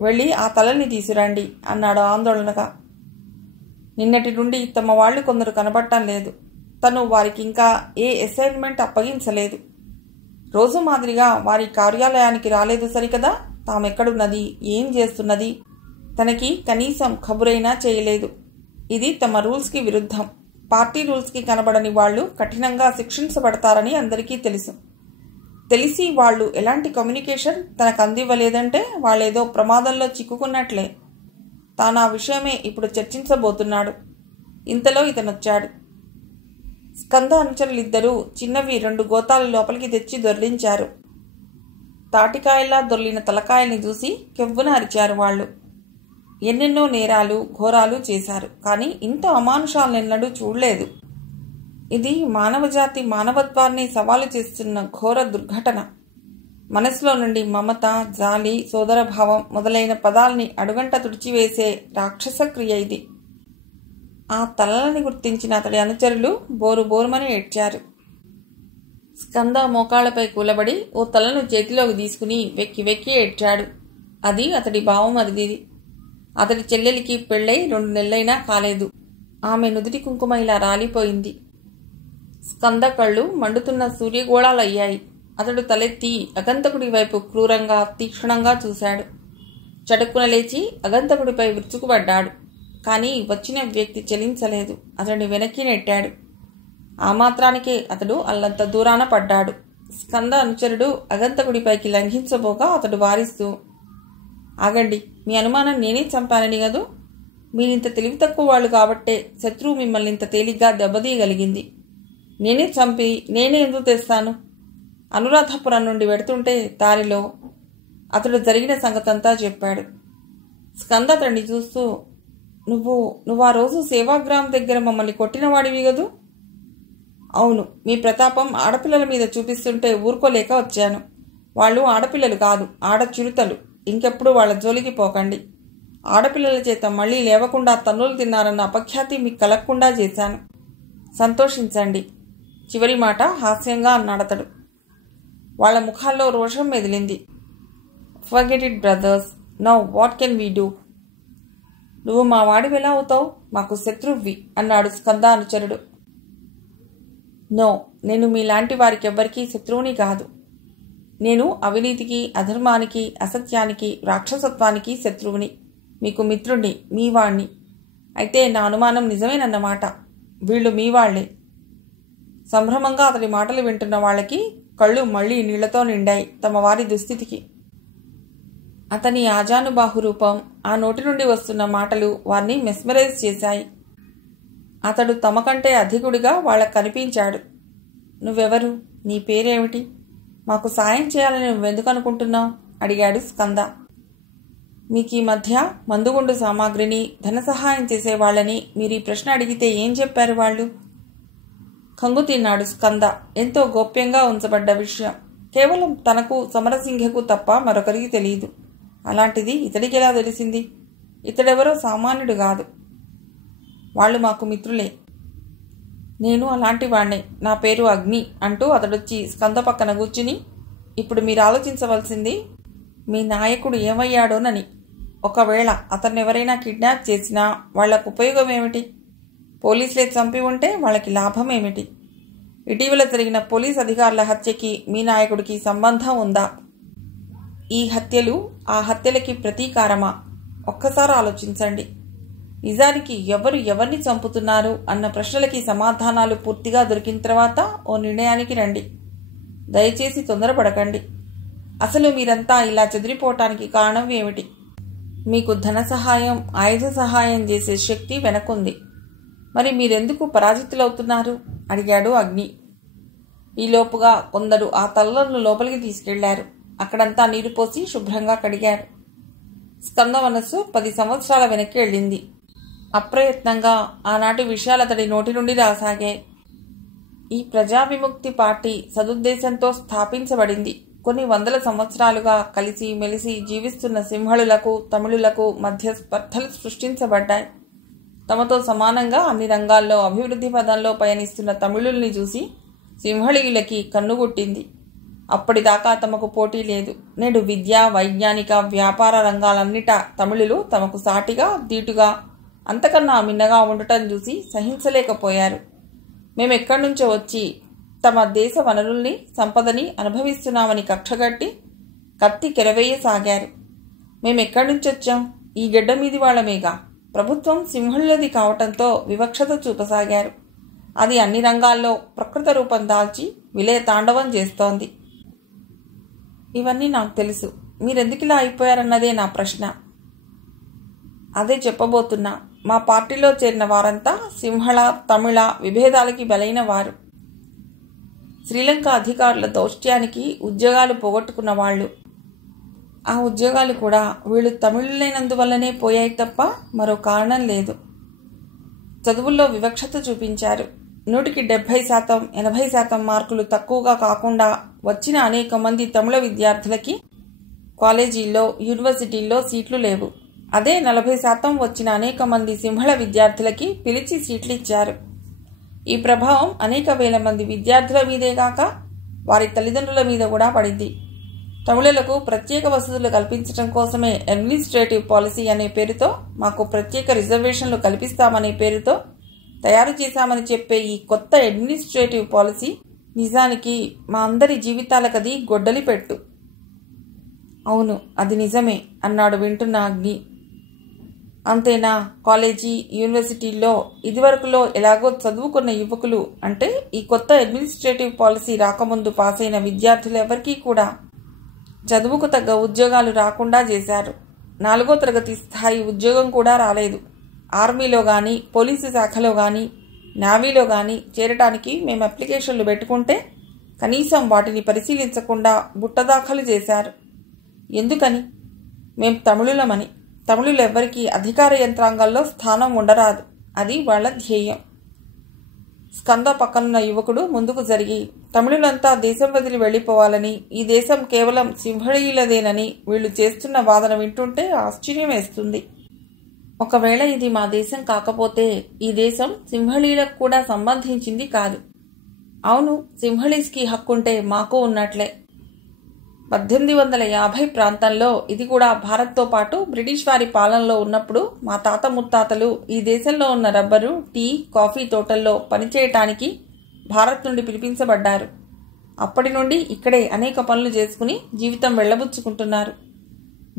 వెళ్ళి ఆ తలల్ని తీసురండి అన్నాడు ఆందోళనగా. నిన్నటి నుండి తమ వాళ్లు కొందరు కనబడటం లేదు. తను వారికి ఇంకా ఏ అసైన్మెంట్ అప్పగించలేదు. రోజు మాదిరిగా వారి కార్యాలయానికి రాలేదు సరికదా. తామెక్కడున్నది, ఏం చేస్తున్నది తనకి కనీసం ఖబురైనా చేయలేదు. ఇది తమ రూల్స్కి విరుద్ధం. పార్టీ రూల్స్కి కనబడని వాళ్లు కఠినంగా శిక్షించబడతారని అందరికీ తెలుసు. తెలిసి వాళ్లు ఎలాంటి కమ్యూనికేషన్ తనకు అందివ్వలేదంటే వాళ్ళేదో ప్రమాదంలో చిక్కుకున్నట్లే. తాను ఆ విషయమే ఇప్పుడు చర్చించబోతున్నాడు. ఇంతలో ఇతనొచ్చాడు. స్కంద అనుచరులిద్దరూ చిన్నవి 2 గోతాలు లోపలికి తెచ్చి దొర్లించారు. తాటికాయల్లా దొర్లిన తలకాయల్ని చూసి కెవ్వున అరిచారు వాళ్ళు. ఎన్నెన్నో నేరాలు ఘోరాలు చేశారు. కానీ ఇంత అమానుషాలనెన్నడూ చూడలేదు. ఇది మానవజాతి మానవత్వాన్ని సవాలు చేస్తున్న ఘోర దుర్ఘటన. మనసులో నుండి మమత, జాలి, సోదరభావం మొదలైన పదాల్ని అడుగంట తుడిచివేసే రాక్షస క్రియ ఇది. ఆ తలలని గుర్తించిన అతడి అనుచరులు బోరుబోరుమని ఏడ్చారు. స్కంద మోకాళ్లపై కూలబడి ఓ తలను చేతిలోకి తీసుకుని వెక్కి వెక్కి ఏడ్చాడు. అది అతడి భావమరిది. అతడి చెల్లెలికి పెళ్ళై 2 నెలలైనా కాలేదు. ఆమె నుదుటి కుంకుమ ఇలా రాలిపోయింది. స్కంద కళ్ళు మండుతున్న సూర్యగోళాలయ్యాయి. అతడు తలెత్తి అగంతకుడి వైపు క్రూరంగా తీక్షణంగా చూశాడు. చటుక్కున లేచి అగంతకుడిపై విరుచుకుపడ్డాడు. కానీ వచ్చిన వ్యక్తి చలించలేదు. అతడిని వెనక్కి నెట్టాడు. ఆ మాత్రానికే అతడు అల్లంత దూరాన పడ్డాడు. స్కంద అనుచరుడు అగంతకుడిపైకి లంఘించబోగా అతడు వారిస్తూ, ఆగండి, మీ అనుమానం నేనే చంపానని కదూ. మీరింత తెలివి తక్కువ వాళ్ళు కాబట్టే శత్రువు మిమ్మల్ని ఇంత తేలిగ్గా దెబ్బతీయగలిగింది. నేనే చంపి నేనే ఎందుకు తెస్తాను? అనురాధపురం నుండి వెడుతుంటే దారిలో అతడు జరిగిన సంగతంతా చెప్పాడు. స్కంద అతడిని చూస్తూ, నువ్వు ఆ రోజు సేవాగ్రామం దగ్గర మమ్మల్ని కొట్టినవాడివి కదూ? అవును, మీ ప్రతాపం ఆడపిల్లల మీద చూపిస్తుంటే ఊరుకోలేక వచ్చాను. వాళ్ళు ఆడపిల్లలు కాదు, ఆడచిరుతలు. ఇంకెప్పుడు వాళ్ళ జోలికి పోకండి. ఆడపిల్లల చేత మళ్లీ లేవకుండా తన్నులు తిన్నారన్న అపఖ్యాతి మీకు కలగకుండా చేశాను. సంతోషించండి. చివరి మాట హాస్యంగా అన్నాడతడు. వాళ్ల ముఖాల్లో రోషం మెదిలింది. Forget it brothers, now what can we do? నువ్వు మా వాడివెలా అవుతావు? మాకు శత్రువ్వి అన్నాడు స్కంద అనుచరుడు. నో, నేను మీలాంటి వారికెవ్వరికీ శత్రువుని కాదు. నేను అవినీతికి, అధర్మానికి, అసత్యానికి, రాక్షసత్వానికి శత్రువుని. మీకు మిత్రుణ్ణి, మీ వాణ్ణి. అయితే నా అనుమానం నిజమేనన్నమాట. వీళ్ళు మీ వాళ్లే. సంభ్రమంగా అతడి మాటలు వింటున్న వాళ్ళకి కళ్ళు మళ్లీ నీళ్లతో నిండాయి తమ వారి దుస్థితికి. అతని ఆజానుబాహు రూపం, ఆ నోటి నుండి వస్తున్న మాటలు వారిని మెస్మరైజ్ చేశాయి. అతడు తమ కంటే అధికుడిగా వాళ్లకు కనిపించాడు. నువ్వెవరు? నీ పేరేమిటి? మాకు సాయం చేయాలని నువ్వెందుకు అనుకుంటున్నావు? అడిగాడు స్కంద. మీకు ఈ మధ్య మందుగుండు సామాగ్రిని ధన సహాయం చేసేవాళ్ళని మీరు ఈ ప్రశ్న అడిగితే ఏం చెప్పారు వాళ్ళు? కంగు తిన్నాడు స్కంద. ఎంతో గోప్యంగా ఉంచబడ్డ విషయం. కేవలం తనకు, సమరసింహకు తప్ప మరొకరికి తెలియదు. అలాంటిది ఇతడికి ఎలా తెలిసింది? ఇతడెవరో సామాన్యుడు కాదు. వాళ్ళు మాకు మిత్రులే. నేను అలాంటి వాణ్ణే. నా పేరు అగ్ని అంటూ అతడొచ్చి స్కంద పక్కన కూర్చుని, ఇప్పుడు మీరు ఆలోచించవలసింది మీ నాయకుడు ఏమయ్యాడోనని. ఒకవేళ అతన్నెవరైనా కిడ్నాప్ చేసినా వాళ్లకు ఉపయోగం ఏమిటి? పోలీసులే చంపి ఉంటే వాళ్ళకి లాభం ఏమిటి? ఇటీవల జరిగిన పోలీస్ అధికారుల హత్యకి మీ నాయకుడికి సంబంధం ఉందా? ఈ హత్యలు ఆ హత్యలకి ప్రతీకారమా? ఒక్కసారి ఆలోచించండి. నిజానికి ఎవరు ఎవరిని చంపుతున్నారు అన్న ప్రశ్నలకి సమాధానాలు పూర్తిగా దొరికిన తర్వాత ఓ నిర్ణయానికి రండి. దయచేసి తొందరపడకండి. అసలు మీరంతా ఇలా చెదిరిపోవటానికి కారణం ఏమిటి? మీకు ధన సహాయం, ఆయుధ సహాయం చేసే శక్తి వెనకుంది. మరి మీరెందుకు పరాజితులవుతున్నారు? అడిగాడు అగ్ని. ఈలోపుగా కొందరు ఆ తలలను లోపలికి తీసుకెళ్లారు. అక్కడంతా నీరు పోసి శుభ్రంగా కడిగారు. స్కంద మనస్సు 10 సంవత్సరాల వెనక్కి వెళ్ళింది. అప్రయత్నంగా ఆనాటి విషయాలు అతడి నోటి నుండి రాసాగాయి. ఈ ప్రజా విముక్తి పార్టీ సదుద్దేశంతో స్థాపించబడింది. కొన్ని వందల సంవత్సరాలుగా కలిసి మెలిసి జీవిస్తున్న సింహళులకు, తమిళులకు మధ్య స్పర్ధలు సృష్టించబడ్డాయి. తమతో సమానంగా అన్ని రంగాల్లో అభివృద్ధి పదంలో పయనిస్తున్న తమిళుల్ని చూసి సింహళీయులకి కన్నుగుట్టింది. అప్పటిదాకా తమకు పోటీ లేదు. నేడు విద్య, వైజ్ఞానిక, వ్యాపార రంగాలన్నిటా తమిళులు తమకు సాటిగా, దీటుగా, అంతకన్నా మిన్నగా ఉండటం చూసి సహించలేకపోయారు. మేమెక్కడి నుంచో వచ్చి తమ దేశ వనరుల్ని, సంపదని అనుభవిస్తున్నామని కక్షగట్టి కత్తి కెరవేయసాగారు. మేమెక్కడి నుంచొచ్చాం? ఈ గెడ్డ మీది వాళ్లమేగా. ప్రభుత్వం సింహళులది కావటంతో వివక్షత చూపసాగారు. అది అన్ని రంగాల్లో ప్రకృత రూపం దాల్చి విలయ తాండవం చేస్తోంది. ఇవన్నీ నాకు తెలుసు. మీరెందుకిలా అయిపోయారన్నదే నా ప్రశ్న. అదే చెప్పబోతున్నా. మా పార్టీలో చేరిన వారంతా సింహళ, తమిళ విభేదాలకి బలైన వారు. శ్రీలంక అధికారుల దౌష్ట్యానికి ఉద్యోగాలు పోగొట్టుకున్న వాళ్ళు. ఆ ఉద్యోగాలు కూడా వీళ్ళు తమిళులైనందువల్లనే పోయాయి తప్ప మరో కారణం లేదు. చదువుల్లో వివక్షత చూపించారు. 100కి 70%, 80% మార్కులు తక్కువగా కాకుండా వచ్చిన అనేక మంది తమిళ విద్యార్థులకి కాలేజీల్లో, యూనివర్సిటీల్లో సీట్లు లేవు. అదే 40% వచ్చిన అనేక మంది సింహళ విద్యార్థులకి పిలిచి సీట్లు ఇచ్చారు. ఈ ప్రభావం అనేక వేల మంది విద్యార్థుల మీదే కాక వారి తల్లిదండ్రుల మీద కూడా పడింది. తమిళులకు ప్రత్యేక వసతులు కల్పించడం కోసమే అడ్మినిస్ట్రేటివ్ పాలసీ అనే పేరుతో, మాకు ప్రత్యేక రిజర్వేషన్లు కల్పిస్తామనే పేరుతో తయారు చేశామని చెప్పే ఈ కొత్త అడ్మినిస్ట్రేటివ్ పాలసీ నిజానికి మా అందరి జీవితాలకది గొడ్డలి పెట్టు. అవును, అది నిజమే అన్నాడు వింటున్న అగ్ని. అంతేనా? కాలేజీ, యూనివర్సిటీల్లో ఇదివరకులో ఎలాగో చదువుకున్న యువకులు, అంటే ఈ కొత్త అడ్మినిస్ట్రేటివ్ పాలసీ రాకముందు పాస్ అయిన విద్యార్థులెవరికీ కూడా చదువుకు తగ్గ ఉద్యోగాలు రాకుండా చేశారు. 4వ తరగతి స్థాయి ఉద్యోగం కూడా రాలేదు. ఆర్మీలో కానీ, పోలీసు శాఖలో కానీ, నేవీలో కానీ చేరటానికి మేము అప్లికేషన్లు పెట్టుకుంటే కనీసం వాటిని పరిశీలించకుండా బుట్టదాఖలు చేశారు. ఎందుకని? మేం తమిళులమని. తమిళులెవ్వరికీ అధికార యంత్రాంగాల్లో స్థానం ఉండరాదు. అది వాళ్ల ధ్యేయం. స్కంద పక్కనున్న యువకుడు ముందుకు జరిగి, తమిళులంతా దేశం వదిలి వెళ్లిపోవాలని, ఈ దేశం కేవలం సింహళీయులదేనని వీళ్లు చేస్తున్న వాదన వింటుంటే ఆశ్చర్యం వేస్తుంది. ఒకవేళ ఇది మా దేశం కాకపోతే ఈ దేశం సింహళీలకు కూడా సంబంధించింది కాదు. అవును, సింహళీస్కి హక్కుంటే మాకు ఉన్నట్లే. 1850 ప్రాంతంలో ఇది కూడా భారత్తో పాటు బ్రిటిష్ వారి పాలనలో ఉన్నప్పుడు మా తాత ముత్తాతలు ఈ దేశంలో ఉన్న రబ్బరు, టీ, కాఫీ తోటల్లో పనిచేయటానికి భారత్ నుండి పిలిపించబడ్డారు. అప్పటి నుండి ఇక్కడే అనేక పనులు చేసుకుని జీవితం వెళ్లబుచ్చుకుంటున్నారు.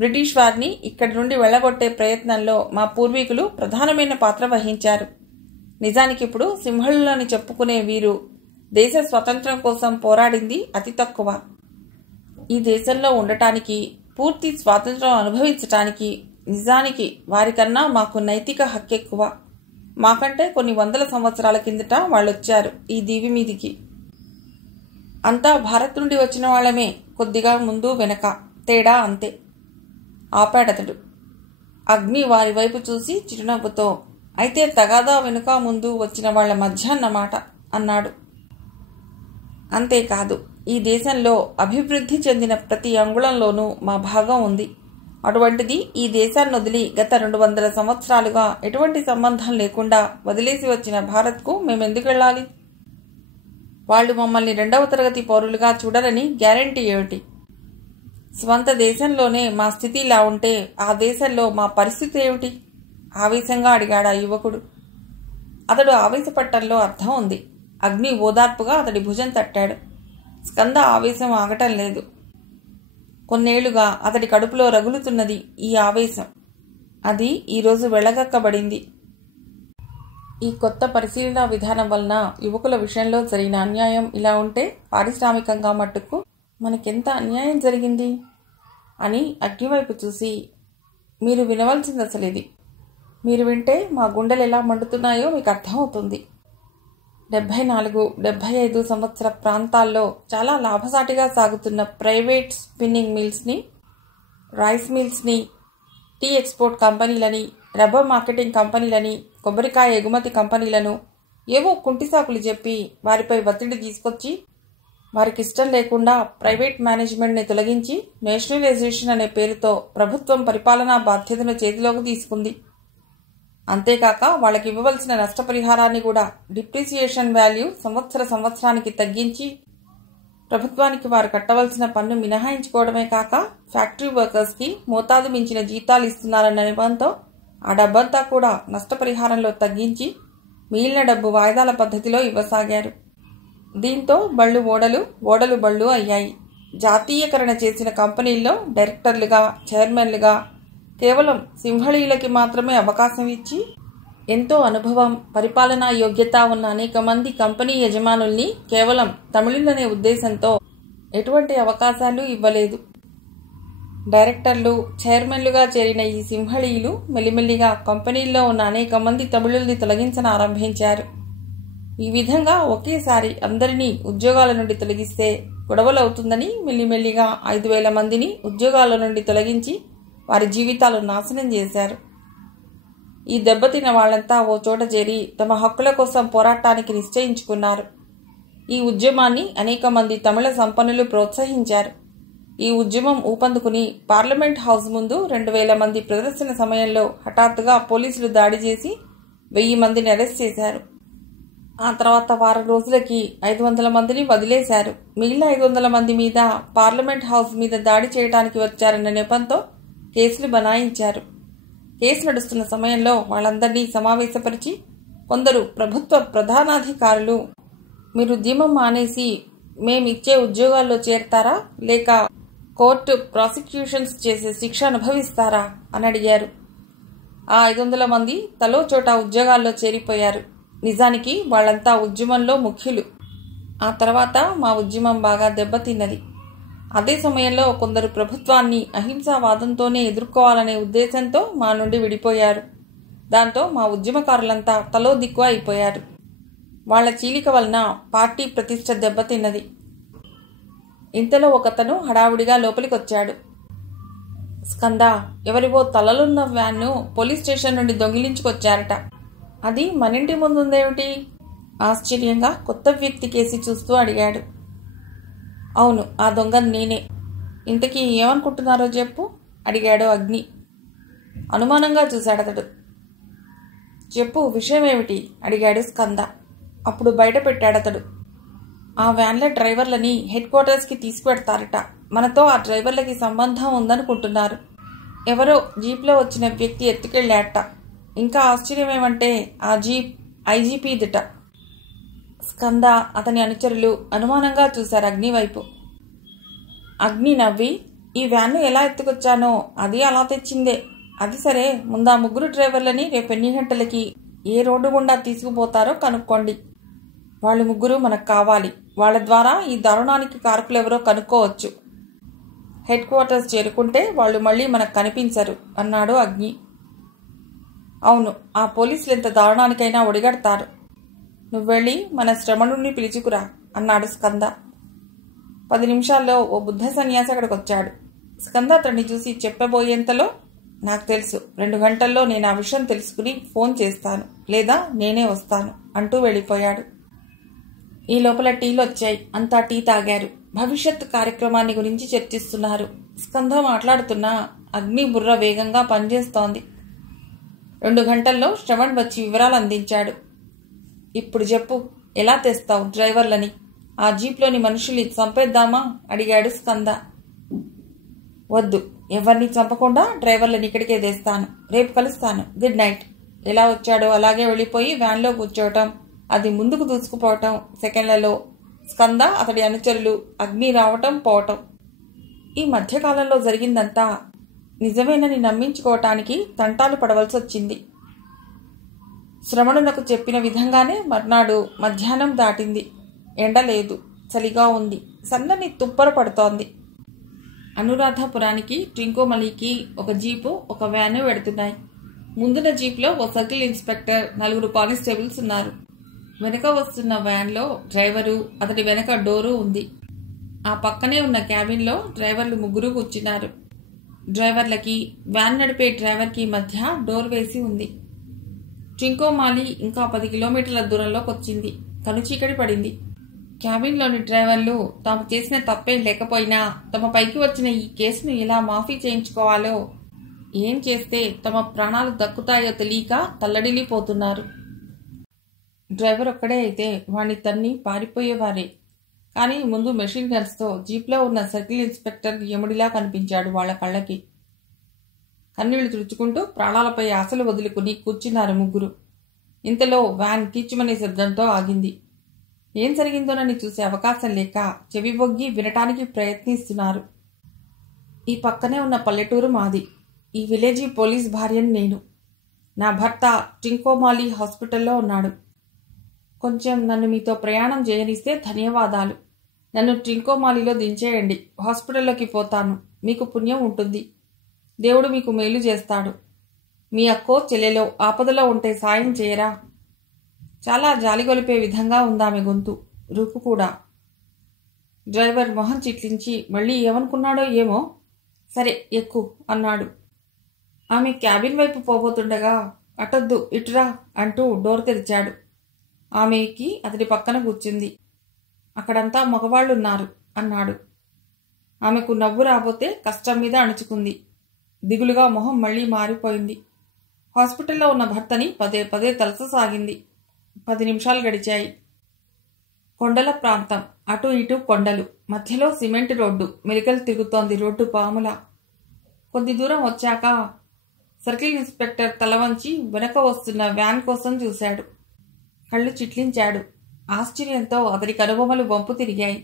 బ్రిటిష్ వారిని ఇక్కడి నుండి వెళ్లగొట్టే ప్రయత్నంలో మా పూర్వీకులు ప్రధానమైన పాత్ర వహించారు. నిజానికి ఇప్పుడు సింహళులని చెప్పుకునే వీరు దేశ స్వతంత్రం కోసం పోరాడింది అతి తక్కువ. ఈ దేశంలో ఉండటానికి, పూర్తి స్వాతంత్రం అనుభవించటానికి నిజానికి వారికన్నా మాకు నైతిక హక్కెక్కువ. మాకంటే కొన్ని వందల సంవత్సరాల కిందట వాళ్ళొచ్చారు ఈ దీవి మీదికి. అంతా భారత్ నుండి వచ్చిన వాళ్లమే, కొద్దిగా ముందు వెనక, తేడా అంతే. ఆపాడతడు. అగ్ని వారి వైపు చూసి చిరునవ్వుతో, అయితే తగాదా వెనుక ముందు వచ్చిన వాళ్ల మధ్య అన్నమాట అన్నాడు. అంతేకాదు, ఈ దేశంలో అభివృద్ధి చెందిన ప్రతి అంగుళంలోనూ మా భాగం ఉంది. అటువంటిది ఈ దేశాన్ని వదిలి గత 200 సంవత్సరాలుగా ఎటువంటి సంబంధం లేకుండా వదిలేసి వచ్చిన భారత్కు మేమెందుకు వెళ్ళాలి? వాళ్ళు మమ్మల్ని 2వ తరగతి పౌరులుగా చూడరని గ్యారెంటీ ఏమిటి? స్వంత దేశంలోనే మా స్థితి ఇలా ఉంటే ఆ దేశంలో మా పరిస్థితి ఏమిటి? ఆవేశంగా అడిగాడు ఆ యువకుడు. అతడు ఆవేశపట్టంలో అర్థం ఉంది. అగ్ని ఓదార్పుగా అతడి భుజం తట్టాడు. స్కంద ఆవేశం ఆగటం లేదు. కొన్నేళ్లుగా అతడి కడుపులో రగులుతున్నది ఈ ఆవేశం. అది ఈరోజు వెళ్ళగక్కబడింది. ఈ కొత్త పరిశీలనా విధానం వలన యువకుల విషయంలో జరిగిన అన్యాయం ఇలా ఉంటే పారిశ్రామికంగా మట్టుకు మనకెంత అన్యాయం జరిగింది అని అగ్నివైపు చూసి, మీరు వినవలసింది అసలు ఇది. మీరు వింటే మా గుండెలు ఎలా మండుతున్నాయో మీకు అర్థమవుతుంది. 74-75 సంవత్సర ప్రాంతాల్లో చాలా లాభసాటిగా సాగుతున్న ప్రైవేట్ స్పిన్నింగ్ మిల్స్ని, రైస్ మిల్స్ని, టీ ఎక్స్పోర్ట్ కంపెనీలని, రబ్బర్ మార్కెటింగ్ కంపెనీలని, కొబ్బరికాయ ఎగుమతి కంపెనీలను ఏవో కుంటిసాకులు చెప్పి వారిపై ఒత్తిడి తీసుకొచ్చి వారికి ఇష్టం లేకుండా ప్రైవేట్ మేనేజ్మెంట్ని తొలగించి నేషనలైజేషన్ అనే పేరుతో ప్రభుత్వం పరిపాలనా బాధ్యతను చేతిలోకి తీసుకుంది. అంతేకాక వాళ్ళకి ఇవ్వవలసిన నష్టపరిహారాన్ని కూడా డిప్రిసియేషన్ వాల్యూ సంవత్సరానికి తగ్గించి ప్రభుత్వానికి వారు కట్టవలసిన పన్ను మినహాయించుకోవడమే కాక ఫ్యాక్టరీ వర్కర్స్కి మోతాదు మించిన జీతాలు ఇస్తున్నారన్న నెపంతో ఆ డబ్బంతా కూడా నష్టపరిహారంలో తగ్గించి మిగిలిన డబ్బు వాయిదాల పద్ధతిలో ఇవ్వసాగారు. దీంతో బళ్ళు ఓడలు, ఓడలు బళ్ళు అయ్యాయి. జాతీయకరణ చేసిన కంపెనీల్లో డైరెక్టర్లుగా, చైర్మన్లుగా కేవలం సింహళీలకి మాత్రమే అవకాశం ఇచ్చి ఎంతో అనుభవం, పరిపాలనా యోగ్యత ఉన్న అనేక మంది కంపెనీ యజమానుల్ని కేవలం తమిళులనే ఉద్దేశంతో ఎటువంటి అవకాశాలు ఇవ్వలేదు. డైరెక్టర్లు, చైర్మన్లుగా చేరిన ఈ సింహళీలు మెల్లిమెల్లిగా కంపెనీల్లో ఉన్న అనేక మంది తమిళుల్ని తొలగించనారంభించారు. ఈ విధంగా ఒకేసారి అందరినీ ఉద్యోగాల నుండి తొలగిస్తే గొడవలవుతుందని మెల్లిమెల్లిగా 5,000 మందిని ఉద్యోగాల నుండి తొలగించి వారి జీవితాలు నాశనం చేశారు. ఈ దెబ్బతిన్న వాళ్లంతా ఓ చోట చేరి తమ హక్కుల కోసం పోరాటానికి నిశ్చయించుకున్నారు. ఈ ఉద్యమాన్ని అనేక మంది తమిళ సంపన్నులు ప్రోత్సహించారు. ఈ ఉద్యమం ఊపందుకుని పార్లమెంట్ హౌస్ ముందు 2,000 మంది ప్రదర్శన సమయంలో హఠాత్తుగా పోలీసులు దాడి చేసి 1,000 మందిని అరెస్ట్ చేశారు. ఆ తర్వాత వారం రోజులకి 500 మందిని వదిలేశారు. మిగిలిన 500 మంది మీద పార్లమెంట్ హౌస్ మీద దాడి చేయడానికి వచ్చారన్న నెపంతో కేసులు బనాయించారు. కేసు నడుస్తున్న సమయంలో వాళ్ళందరినీ సమావేశపరిచి కొందరు ప్రభుత్వ ప్రధానాధికారులు, మీరు ఉద్యమం మానేసి మేమిచ్చే ఉద్యోగాల్లో చేరతారా లేక కోర్టు ప్రాసిక్యూషన్స్ చేసే శిక్ష అనుభవిస్తారా అని అడిగారు. ఆ 500 మంది తలో చోట ఉద్యోగాల్లో చేరిపోయారు. నిజానికి వాళ్ళంతా ఉద్యమంలో ముఖ్యులు. ఆ తర్వాత మా ఉద్యమం బాగా దెబ్బతిన్నది. అదే సమయంలో కొందరు ప్రభుత్వాన్ని అహింసావాదంతోనే ఎదుర్కోవాలనే ఉద్దేశంతో మా నుండి విడిపోయారు. దాంతో మా ఉద్యమకారులంతా తలో దిక్కు అయిపోయారు. వాళ్ల చీలిక వలన పార్టీ ప్రతిష్ట దెబ్బతిన్నది. ఇంతలో ఒకతను హడావుడిగా లోపలికొచ్చాడు. స్కంద, ఎవరివో తలలున్న వ్యాన్ను పోలీస్ స్టేషన్ నుండి దొంగిలించుకొచ్చారట. అది మనింటి ముందుందేమిటి? ఆశ్చర్యంగా కొత్త వ్యక్తి కేసి చూస్తూ అడిగాడు. అవును, ఆ దొంగ నేనే. ఇంతకీ ఏమనుకుంటున్నారో చెప్పు అడిగాడు అగ్ని. అనుమానంగా చూశాడతడు. చెప్పు, విషయమేమిటి అడిగాడు స్కంద. అప్పుడు బయట పెట్టాడతడు. ఆ వ్యాన్ల డ్రైవర్లని హెడ్ క్వార్టర్స్కి తీసుకువెడతారట. మనతో ఆ డ్రైవర్లకి సంబంధం ఉందనుకుంటున్నారు. ఎవరో జీప్లో వచ్చిన వ్యక్తి ఎత్తుకెళ్ళాట. ఇంకా ఆశ్చర్యమేమంటే ఆ జీప్ ఐజీపీదిట. స్కంద, అతని అనుచరులు అనుమానంగా చూశారు అగ్ని వైపు. అగ్ని నవ్వి, ఈ వ్యాన్ను ఎలా ఎత్తుకొచ్చానో అది అలా తెచ్చిందే. అది సరే, ముందా 3 డ్రైవర్లని రేపు ఎన్ని గంటలకి ఏ రోడ్డు గుండా తీసుకుపోతారో కనుక్కోండి. వాళ్ళు 3 మనకు కావాలి. వాళ్ళ ద్వారా ఈ దారుణానికి కారకులెవరో కనుక్కోవచ్చు. హెడ్ క్వార్టర్స్ చేరుకుంటే వాళ్ళు మళ్ళీ మనకు కనిపించరు అన్నాడు అగ్ని. అవును, ఆ పోలీసులు ఎంత దారుణానికైనా ఒడిగడతారు. నువ్వెళ్ళి మన శ్రమణుణ్ణి పిలుచుకురా అన్నాడు స్కంద. 10 నిమిషాల్లో ఓ బుద్ధ సన్యాసి అక్కడికొచ్చాడు. స్కంద అతన్ని చూసి చెప్పబోయేంతలో నాకు తెలుసు, 2 గంటల్లో నేను ఆ విషయం తెలుసుకుని ఫోన్ చేస్తాను, లేదా నేనే వస్తాను అంటూ వెళ్ళిపోయాడు. ఈ లోపల టీలు వచ్చాయి. అంతా టీ తాగారు. భవిష్యత్ కార్యక్రమాన్ని గురించి చర్చిస్తున్నారు. స్కంద మాట్లాడుతున్నా అగ్ని బుర్ర వేగంగా పనిచేస్తోంది. 2 గంటల్లో శ్రవణ్ వచ్చి వివరాలు అందించాడు. ఇప్పుడు చెప్పు, ఎలా తెస్తావు డ్రైవర్లని? ఆ జీప్లోని మనుషుల్ని చంపేద్దామా అడిగాడు స్కంద. వద్దు, ఎవరిని చంపకుండా డ్రైవర్లని ఇక్కడికే తెస్తాను. రేపు కలుస్తాను. Good night. ఎలా వచ్చాడో అలాగే వెళ్ళిపోయి వ్యాన్లో కూర్చోవటం, అది ముందుకు దూసుకుపోవటం. సెకండ్లలో స్కంద, అతడి అనుచరులు, అగ్ని రావటం పోవటం. ఈ మధ్యకాలంలో జరిగిందంతా నిజమేనని నమ్మించుకోవటానికి తంటాలు పడవలసి వచ్చింది. శ్రవణునకు చెప్పిన విధంగానే మర్నాడు మధ్యాహ్నం దాటింది. ఎండ లేదు, చలిగా ఉంది. సన్నని తుప్పర పడుతోంది. అనురాధపురానికి ట్రింకోమలికి ఒక జీపు, ఒక వ్యాను వెడుతున్నాయి. ముందున్న జీప్లో ఓ సర్కిల్ ఇన్స్పెక్టర్, 4 కానిస్టేబుల్స్ ఉన్నారు. వెనక వస్తున్న వ్యాన్లో డ్రైవరు, అతడి వెనక డోరు ఉంది. ఆ పక్కనే ఉన్న క్యాబిన్లో డ్రైవర్లు 3 కూర్చున్నారు. డ్రైవర్లకి, వ్యాన్ నడిపే డ్రైవర్కి మధ్య డోర్ వేసి ఉంది. ట్రింకోమాలి ఇంకా 10 కిలోమీటర్ల దూరంలోకి వచ్చింది. కనుచీకటి పడింది. క్యాబిన్లోని డ్రైవర్లు తాము చేసిన తప్పేం లేకపోయినా తమ పైకి వచ్చిన ఈ కేసును ఎలా మాఫీ చేయించుకోవాలో, ఏం చేస్తే తమ ప్రాణాలు దక్కుతాయో తెలియక తల్లడిల్లిపోతున్నారు. డ్రైవర్ ఒక్కడే అయితే వాణ్ణి తన్ని పారిపోయేవారే. కానీ ముందు మెషిన్ గన్స్తో జీప్లో ఉన్న సర్కిల్ ఇన్స్పెక్టర్ యముడిలా కనిపించాడు వాళ్ల కళ్ళకి. కన్నీళ్లు తుడుచుకుంటూ ప్రాణాలపై ఆశలు వదులుకుని కూర్చున్నారు 3. ఇంతలో వ్యాన్ కీచుమనే శబ్దంతో ఆగింది. ఏం జరిగిందోనని చూసే అవకాశం లేక చెవిబొగ్గి వినటానికి ప్రయత్నిస్తున్నారు. ఈ పక్కనే ఉన్న పల్లెటూరు మాది. ఈ విలేజీ పోలీస్ భార్యని నేను. నా భర్త ట్రింకోమాలి హాస్పిటల్లో ఉన్నాడు. కొంచెం నన్ను మీతో ప్రయాణం చేయనిస్తే ధన్యవాదాలు. నన్ను ట్రింకోమాలిలో దించేయండి. హాస్పిటల్లోకి పోతాను. మీకు పుణ్యం ఉంటుంది. దేవుడు మీకు మేలు చేస్తాడు. మీ అక్కో చెల్లెలో ఆపదలో ఉంటే సాయం చేయరా? చాలా జాలిగొలిపే విధంగా ఉందామె గొంతు, రూపు కూడా. డ్రైవర్ మొహం చిట్లించి మళ్ళీ ఏమనుకున్నాడో ఏమో. సరే ఎక్కు అన్నాడు. ఆమె క్యాబిన్ వైపు పోబోతుండగా అటొద్దు ఇటురా అంటూ డోర్ తెరిచాడు. ఆమె ఎక్కి అతడి పక్కన కూర్చుంది. అక్కడంతా మగవాళ్లున్నారు అన్నాడు. ఆమెకు నవ్వు రాబోతే కష్టం మీద అణుచుకుంది. దిగులుగా మొహం మళ్లీ మారిపోయింది. హాస్పిటల్లో ఉన్న భర్తని పదే పదే తలససాగింది. 10 నిమిషాలు గడిచాయి. కొండల ప్రాంతం, అటు ఇటు కొండలు, మధ్యలో సిమెంట్ రోడ్డు, మెలికలు తిరుగుతోంది రోడ్డు పాములా. కొద్ది దూరం వచ్చాక సర్కిల్ ఇన్స్పెక్టర్ తల వంచి వెనక వస్తున్న వ్యాన్ కోసం చూశాడు. కళ్ళు చిట్లించాడు. ఆశ్చర్యంతో అతడి కనుబొమ్మలు వంపు తిరిగాయి.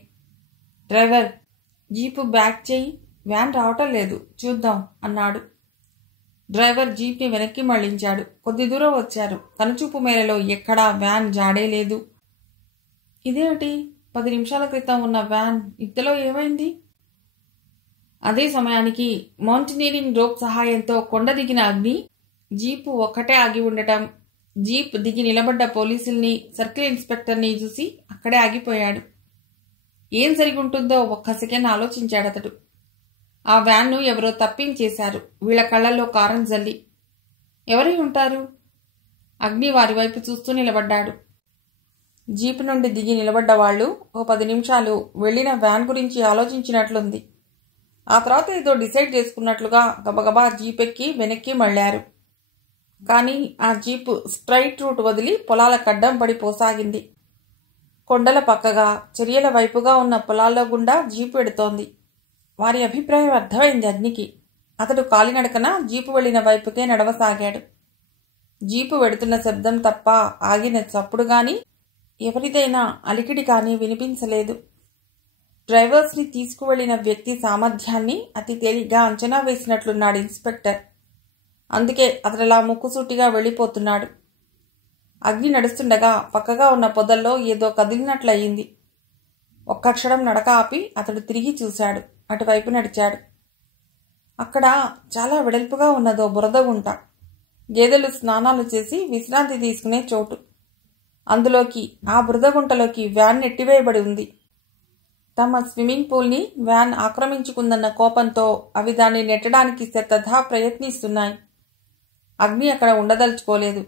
డ్రైవర్, జీపు బ్యాక్ చేయి, వ్యాన్ రావటం లేదు, చూద్దాం అన్నాడు. డ్రైవర్ జీప్ని వెనక్కి మళ్లించాడు. కొద్ది దూరం వచ్చారు. కనుచూపు మేరలో ఎక్కడా వ్యాన్ జాడే లేదు. ఇదేమిటి, 10 నిమిషాల క్రితం ఉన్న వ్యాన్ ఇంతలో ఏమైంది? అదే సమయానికి మౌంటనీరింగ్ రోప్ సహాయంతో కొండ దిగిన అగ్ని జీపు ఒక్కటే ఆగి ఉండటం, జీప్ దిగి నిలబడ్డ పోలీసుల్ని, సర్కిల్ ఇన్స్పెక్టర్ని చూసి అక్కడే ఆగిపోయాడు. ఏం జరిగి ఉంటుందో ఒక్క సెకండ్ ఆలోచించాడతడు. ఆ వ్యాన్ను ఎవరో తప్పించేశారు. వీళ్ల కళ్లలో కారం జల్లి. ఎవరై ఉంటారు? అగ్ని వారి వైపు చూస్తూ నిలబడ్డాడు. జీపు నుండి దిగి నిలబడ్డ వాళ్లు ఓ 10 నిమిషాలు వెళ్లిన వ్యాన్ గురించి ఆలోచించినట్లుంది. ఆ తర్వాత ఏదో డిసైడ్ చేసుకున్నట్లుగా గబగబా జీపెక్కి వెనక్కి మళ్లారు. కానీ ఆ జీపు స్ట్రైట్ రూట్ వదిలి పొలాల కడ్డం పడి పోసాగింది. కొండల పక్కగా, చర్యల వైపుగా ఉన్న పొలాల్లో గుండా జీపు వెడుతోంది. వారి అభిప్రాయం అర్థమైంది అగ్నికి. అతడు కాలినడకన జీపు వెళ్లిన వైపుకే నడవసాగాడు. జీపు వెడుతున్న శబ్దం తప్ప ఆగిన చప్పుడు గాని, ఎవరిదైనా అలికిడి కానీ వినిపించలేదు. డ్రైవర్స్ని తీసుకువెళ్లిన వ్యక్తి సామర్థ్యాన్ని అతి తేలిగ్గా అంచనా వేసినట్లున్నాడు ఇన్స్పెక్టర్. అందుకే అతడిలా ముక్కుసూటిగా వెళ్ళిపోతున్నాడు. అగ్ని నడుస్తుండగా పక్కగా ఉన్న పొదల్లో ఏదో కదిలినట్లయింది. ఒక్క క్షణం నడక ఆపి అతడు తిరిగి చూశాడు. అటువైపు నడిచాడు. అక్కడ చాలా వెడల్పుగా ఉన్నదో బురదగుంట. గేదెలు స్నానాలు చేసి విశ్రాంతి తీసుకునే చోటు. అందులోకి, ఆ బురదగుంటలోకి వ్యాన్ నెట్టివేయబడి ఉంది. తమ స్విమ్మింగ్ పూల్ని వ్యాన్ ఆక్రమించుకుందన్న కోపంతో అవి దాన్ని నెట్టడానికి శతధా ప్రయత్నిస్తున్నాయి. అగ్ని అక్కడ ఉండదలుచుకోలేదు.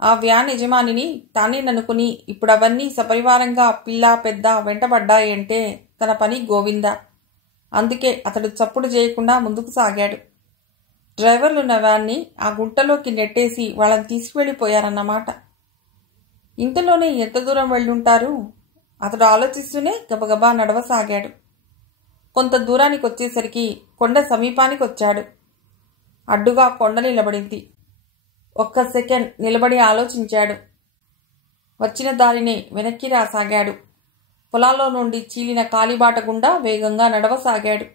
ఆ వ్యాన్ యజమానిని తానేననుకుని ఇప్పుడు అవన్నీ సపరివారంగా పిల్ల పెద్ద వెంటబడ్డాయంటే తన పని గోవింద. అందుకే అతడు చప్పుడు చేయకుండా ముందుకు సాగాడు. డ్రైవర్లున్న వ్యాన్ని ఆ గుంటలోకి నెట్టేసి వాళ్ళని తీసుకువెళ్ళిపోయారన్నమాట. ఇంతలోనే ఎంత దూరం వెళ్ళుంటారు? అతడు ఆలోచిస్తూనే గబగబా నడవసాగాడు. కొంత దూరానికి వచ్చేసరికి కొండ సమీపానికి వచ్చాడు. అడ్డుగా కొండ నిలబడింది. ఒక్క సెకండ్ నిలబడి ఆలోచించాడు. వచ్చిన దారినే వెనక్కి రాసాగాడు. పొలాల్లో నుండి చీలిన కాలిబాట గుండా వేగంగా నడవసాగాడు.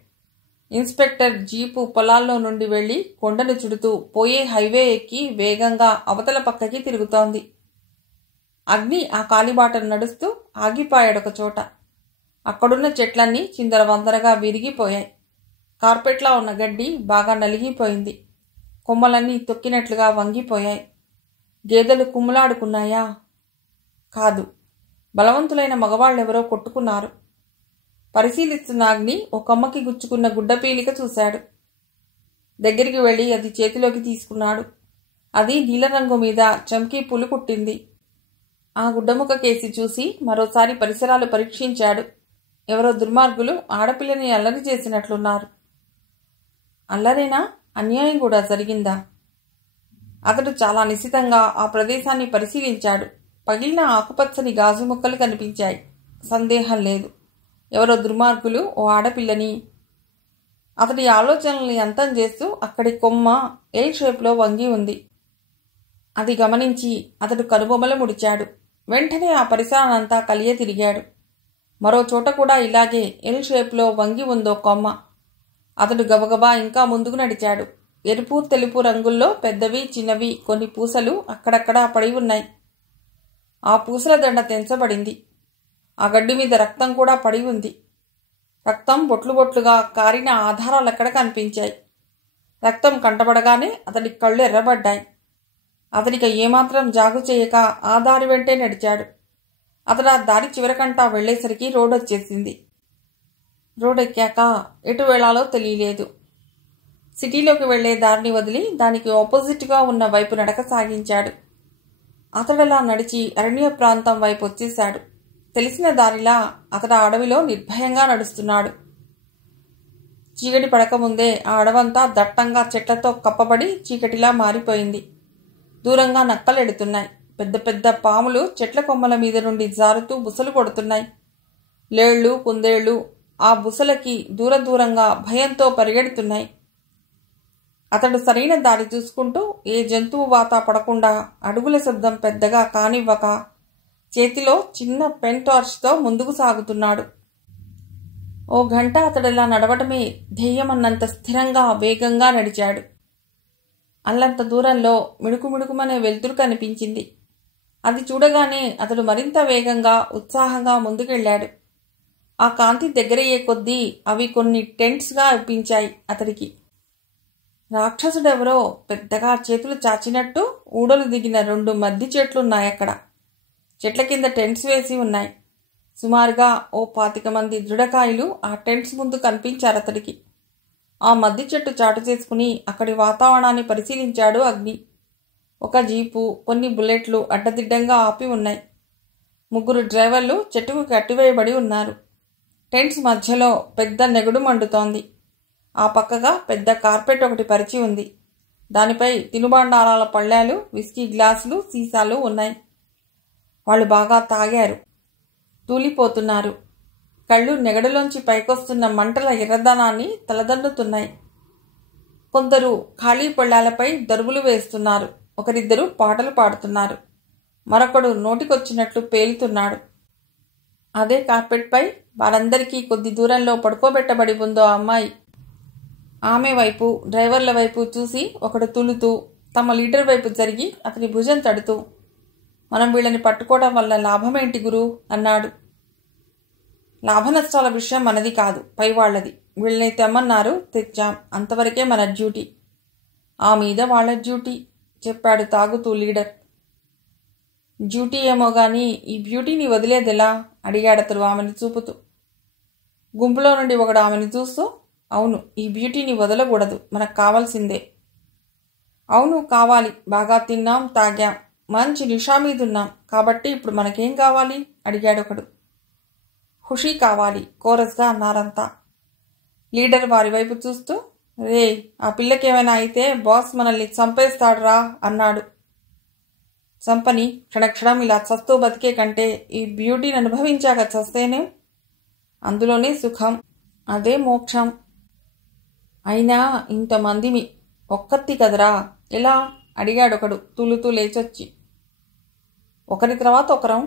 ఇన్స్పెక్టర్ జీపు పొలాల్లో నుండి వెళ్లి కొండను చుడుతూ పోయే హైవే ఎక్కి వేగంగా అవతల పక్కకి తిరుగుతోంది. అగ్ని ఆ కాలిబాటను నడుస్తూ ఆగిపోయాడొక చోట. అక్కడున్న చెట్లన్నీ చిందరవందరగా విరిగిపోయాయి. కార్పెట్లా ఉన్న గడ్డి బాగా నలిగిపోయింది. కొమ్మలన్నీ తొక్కినట్లుగా వంగిపోయాయి. గేదెలు కుమ్ములాడుకున్నాయా? కాదు, బలవంతులైన మగవాళ్ళెవరో కొట్టుకున్నారు. పరిశీలిస్తున్న అగ్ని ఓ కొమ్మకి గుచ్చుకున్న గుడ్డపీలిక చూశాడు. దగ్గరికి వెళ్ళి అది చేతిలోకి తీసుకున్నాడు. అది నీలరంగు మీద చమ్కీ పులు కుట్టింది. ఆ గుడ్డముక కేసి చూసి మరోసారి పరిసరాలు పరీక్షించాడు. ఎవరో దుర్మార్గులు ఆడపిల్లని అల్లరి చేసినట్లున్నారు. అల్లరేనా? అన్యాయం కూడా జరిగిందా? అతడు చాలా నిశితంగా ఆ ప్రదేశాన్ని పరిశీలించాడు. పగిలిన ఆకుపచ్చని గాజు ముక్కలు కనిపించాయి. సందేహం లేదు, ఎవరో దుర్మార్గులు ఓ ఆడపిల్లని. అతడి ఆలోచనల్ని అంతం చేస్తూ అక్కడి కొమ్మ ఎల్ షేప్లో వంగి ఉంది. అది గమనించి అతడు కనుబొమ్మలు ముడిచాడు. వెంటనే ఆ పరిసరానంతా కలియ తిరిగాడు. మరో చోట కూడా ఇలాగే ఎల్ షేప్లో వంగి ఉందో కొమ్మ. అతడు గబగబా ఇంకా ముందుకు నడిచాడు. ఎరుపు తెలుపు రంగుల్లో పెద్దవి చిన్నవి కొన్ని పూసలు అక్కడక్కడా పడి ఉన్నాయి. ఆ పూసల దండ తెంచబడింది. ఆ గడ్డి మీద రక్తం కూడా పడి ఉంది. రక్తం బొట్లు బొట్లుగా కారిన ఆధారాలక్కడ కనిపించాయి. రక్తం కంటపడగానే అతడి కళ్ళు ఎర్రబడ్డాయి. అతడికి ఏమాత్రం జాగు చేయక ఆ దారి వెంటే నడిచాడు. అతడు ఆ దారి చివరకంటా వెళ్లేసరికి రోడ్ వచ్చేసింది. రోడ్ ఎక్కాక ఎటు వెళ్లాలో తెలియలేదు. సిటీలోకి వెళ్లే దారిని వదిలి దానికి ఆపోజిట్గా ఉన్న వైపు నడక సాగించాడు. అతడలా నడిచి అరణ్య ప్రాంతం వైపు వచ్చేశాడు. తెలిసిన దారిలా అతడు అడవిలో నిర్భయంగా నడుస్తున్నాడు. చీకటి పడకముందే ఆ అడవంతా దట్టంగా చెట్లతో కప్పబడి చీకటిలా మారిపోయింది. దూరంగా నక్కలెడుతున్నాయి. పెద్ద పెద్ద పాములు చెట్ల కొమ్మల మీద నుండి జారుతూ బుసలు కొడుతున్నాయి. లేళ్లు కుందేళ్లు ఆ బుసలకి దూరంగా భయంతో పరిగెడుతున్నాయి. అతడు సరైన దారి చూసుకుంటూ ఏ జంతువు వాత పడకుండా అడుగుల శబ్దం పెద్దగా కానివ్వక చేతిలో చిన్న పెన్ టార్చ్తో ముందుకు సాగుతున్నాడు. ఓ గంట అతడిలా నడవటమే ధ్యేయమన్నంత స్థిరంగా వేగంగా నడిచాడు. అల్లంత దూరంలో మిణుకుమిణుకుమనే వెలుతురు కనిపించింది. అది చూడగానే అతడు మరింత వేగంగా ఉత్సాహంగా ముందుకెళ్లాడు. ఆ కాంతి దగ్గరయ్యే కొద్దీ అవి కొన్ని టెంట్స్గా అనిపించాయి అతడికి. రాక్షసుడెవరో పెద్దగా చేతులు చాచినట్టు ఊడలు దిగిన 2 మద్ది చెట్లున్నాయక్కడ. చెట్ల కింద టెంట్స్ వేసి ఉన్నాయి. సుమారుగా ఓ 25 మంది దృఢకాయలు ఆ టెంట్స్ ముందు కనిపించారతడికి. ఆ మద్ది చెట్టు చాటు చేసుకుని అక్కడి వాతావరణాన్ని పరిశీలించాడు అగ్ని. ఒక జీపు, కొన్ని బుల్లెట్లు అడ్డదిడ్డంగా ఆపి ఉన్నాయి. 3 డ్రైవర్లు చెట్టుకు కట్టివేయబడి ఉన్నారు. టెంట్స్ మధ్యలో పెద్ద నెగుడు మండుతోంది. ఆ పక్కగా పెద్ద కార్పెట్ ఒకటి పరిచి ఉంది. దానిపై తినుబండారాల పళ్ళాలు, విస్కీ గ్లాసులు, సీసాలు ఉన్నాయి. వాళ్ళు బాగా తాగారు, తూలిపోతున్నారు. కళ్ళు నెగడులోంచి పైకొస్తున్న మంటల ఎర్రదనాన్ని తలదన్నుతున్నాయి. కొందరు ఖాళీ పళ్ళాలపై దరువులు వేస్తున్నారు. ఒకరిద్దరు పాటలు పాడుతున్నారు. మరొకడు నోటికొచ్చినట్లు పేలుతున్నాడు. అదే కార్పెట్పై వారందరికీ కొద్ది దూరంలో పడుకోబెట్టబడి ఉందో అమ్మాయి. ఆమె వైపు, డ్రైవర్ల వైపు చూసి ఒకడు తులుతూ తమ లీడర్ వైపు జరిగి అతని భుజం తడుతూ, మనం వీళ్ళని పట్టుకోవడం వల్ల లాభమేంటి గురు అన్నాడు. లాభనష్టాల విషయం మనది కాదు, పైవాళ్లది. వీళ్ళని తెమ్మన్నారు, తెచ్చాం, అంతవరకే మన డ్యూటీ. ఆ మీద వాళ్ళ డ్యూటీ చెప్పాడు తాగుతూ లీడర్. డ్యూటీ ఏమో గాని ఈ బ్యూటీని వదిలేదెలా అడిగాడతడు ఆమెను చూపుతూ. గుంపులో నుండి ఒకడు ఆమెను చూస్తూ, అవును, ఈ బ్యూటీని వదలకూడదు, మనకు కావాల్సిందే. అవును, కావాలి. బాగా తిన్నాం, తాగాం, మంచి నిషా మీదున్నాం, కాబట్టి ఇప్పుడు మనకేం కావాలి అడిగాడొకడు. ఖుషీ కావాలి, కోరస్గా అన్నారంతా. లీడర్ వారి వైపు చూస్తూ, రే, ఆ పిల్లకేమైనా అయితే బాస్ మనల్ని చంపేస్తాడ్రా అన్నాడు. చంపని, క్షణక్షణం ఇలా చస్తూ బతికే కంటే ఈ బ్యూటీని అనుభవించాక చస్తేనే, అందులోనే సుఖం, అదే మోక్షం. అయినా ఇంతమందిమి ఒక్కత్తి కదరా, ఎలా అడిగాడొకడు తూలుతూ లేచొచ్చి. ఒకరి తర్వాత ఒకరం.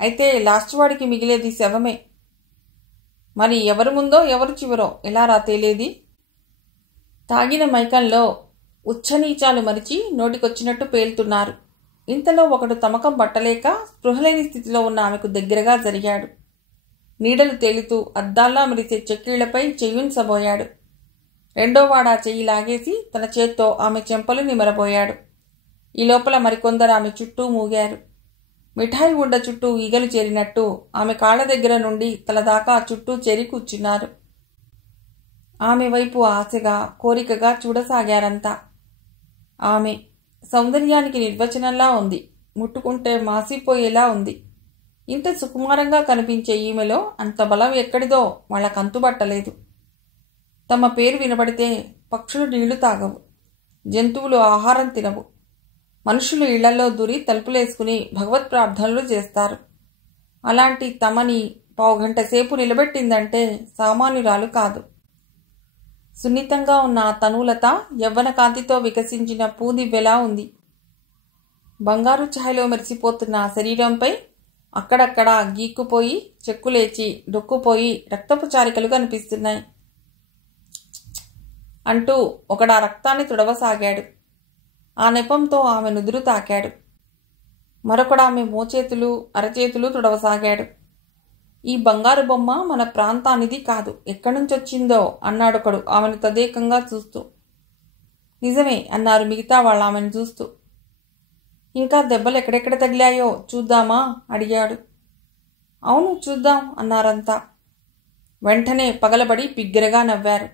అయితే లాస్ట్ వాడికి మిగిలేది శవమే. మరి ఎవరు ముందో ఎవరు చివరో ఎలా రా తేలేది? తాగిన మైకంలో ఉచ్చనీచాలు మరిచి నోటికొచ్చినట్టు పేలుతున్నారు. ఇంతలో ఒకడు తమకం పట్టలేక స్పృహలేని స్థితిలో ఉన్న ఆమెకు దగ్గరగా జరిగాడు. నీడలు తేలుతూ అద్దాల్లా మెరిసే చెక్కీళ్లపై చెయ్యుంచబోయాడు. రెండోవాడా చెయ్యి లాగేసి తన చేత్తో ఆమె చెంపలు నిమరబోయాడు. ఈ లోపల మరికొందరు ఆమె చుట్టూ మూగారు. మిఠాయి ఉండ చుట్టూ ఈగలు చేరినట్టు ఆమె కాళ్ల దగ్గర నుండి తల దాకా చుట్టూ చేరి కూర్చున్నారు. ఆమె వైపు ఆశగా, కోరికగా చూడసాగారంతా. ఆమె సౌందర్యానికి నిర్వచనంలా ఉంది. ముట్టుకుంటే మాసిపోయేలా ఉంది. ఇంత సుకుమారంగా కనిపించే ఈమెలో అంత బలం ఎక్కడిదో వాళ్ళకంతుబట్టలేదు. తమ పేరు వినబడితే పక్షులు నీళ్లు తాగవు, జంతువులు ఆహారం తినవు, మనుషులు ఇళ్లలో దూరి తలుపులేసుకుని భగవత్ ప్రార్థనలు చేస్తారు. అలాంటి తమని పావుగంట సేపు నిలబెట్టిందంటే సామాన్యురాలు కాదు. సున్నితంగా ఉన్న ఆ తనులత యవ్వన కాంతితో వికసించిన పూదివ్వెలా ఉంది. బంగారు ఛాయలో మెరిసిపోతున్న ఆ శరీరంపై అక్కడక్కడా గీక్కుపోయి, చెక్కులేచి, డొక్కుపోయి రక్తపు చారికలు కనిపిస్తున్నాయి. అంటూ ఒకడా రక్తాన్ని తుడవసాగాడు. ఆ నెపంతో ఆమె నుదురు తాకాడు. మరొకడామె మోచేతులు, అరచేతులు తుడవసాగాడు. ఈ బంగారు బొమ్మ మన ప్రాంతానిది కాదు, ఎక్కడ్నుంచొచ్చిందో అన్నాడొకడు ఆమెను తదేకంగా చూస్తూ. నిజమే అన్నారు మిగతా వాళ్ళు ఆమెను చూస్తూ. ఇంకా దెబ్బలు ఎక్కడెక్కడ తగిలాయో చూద్దామా అడిగాడు. అవును, చూద్దాం అన్నారంతా. వెంటనే పగలబడి బిగ్గరగా నవ్వారు.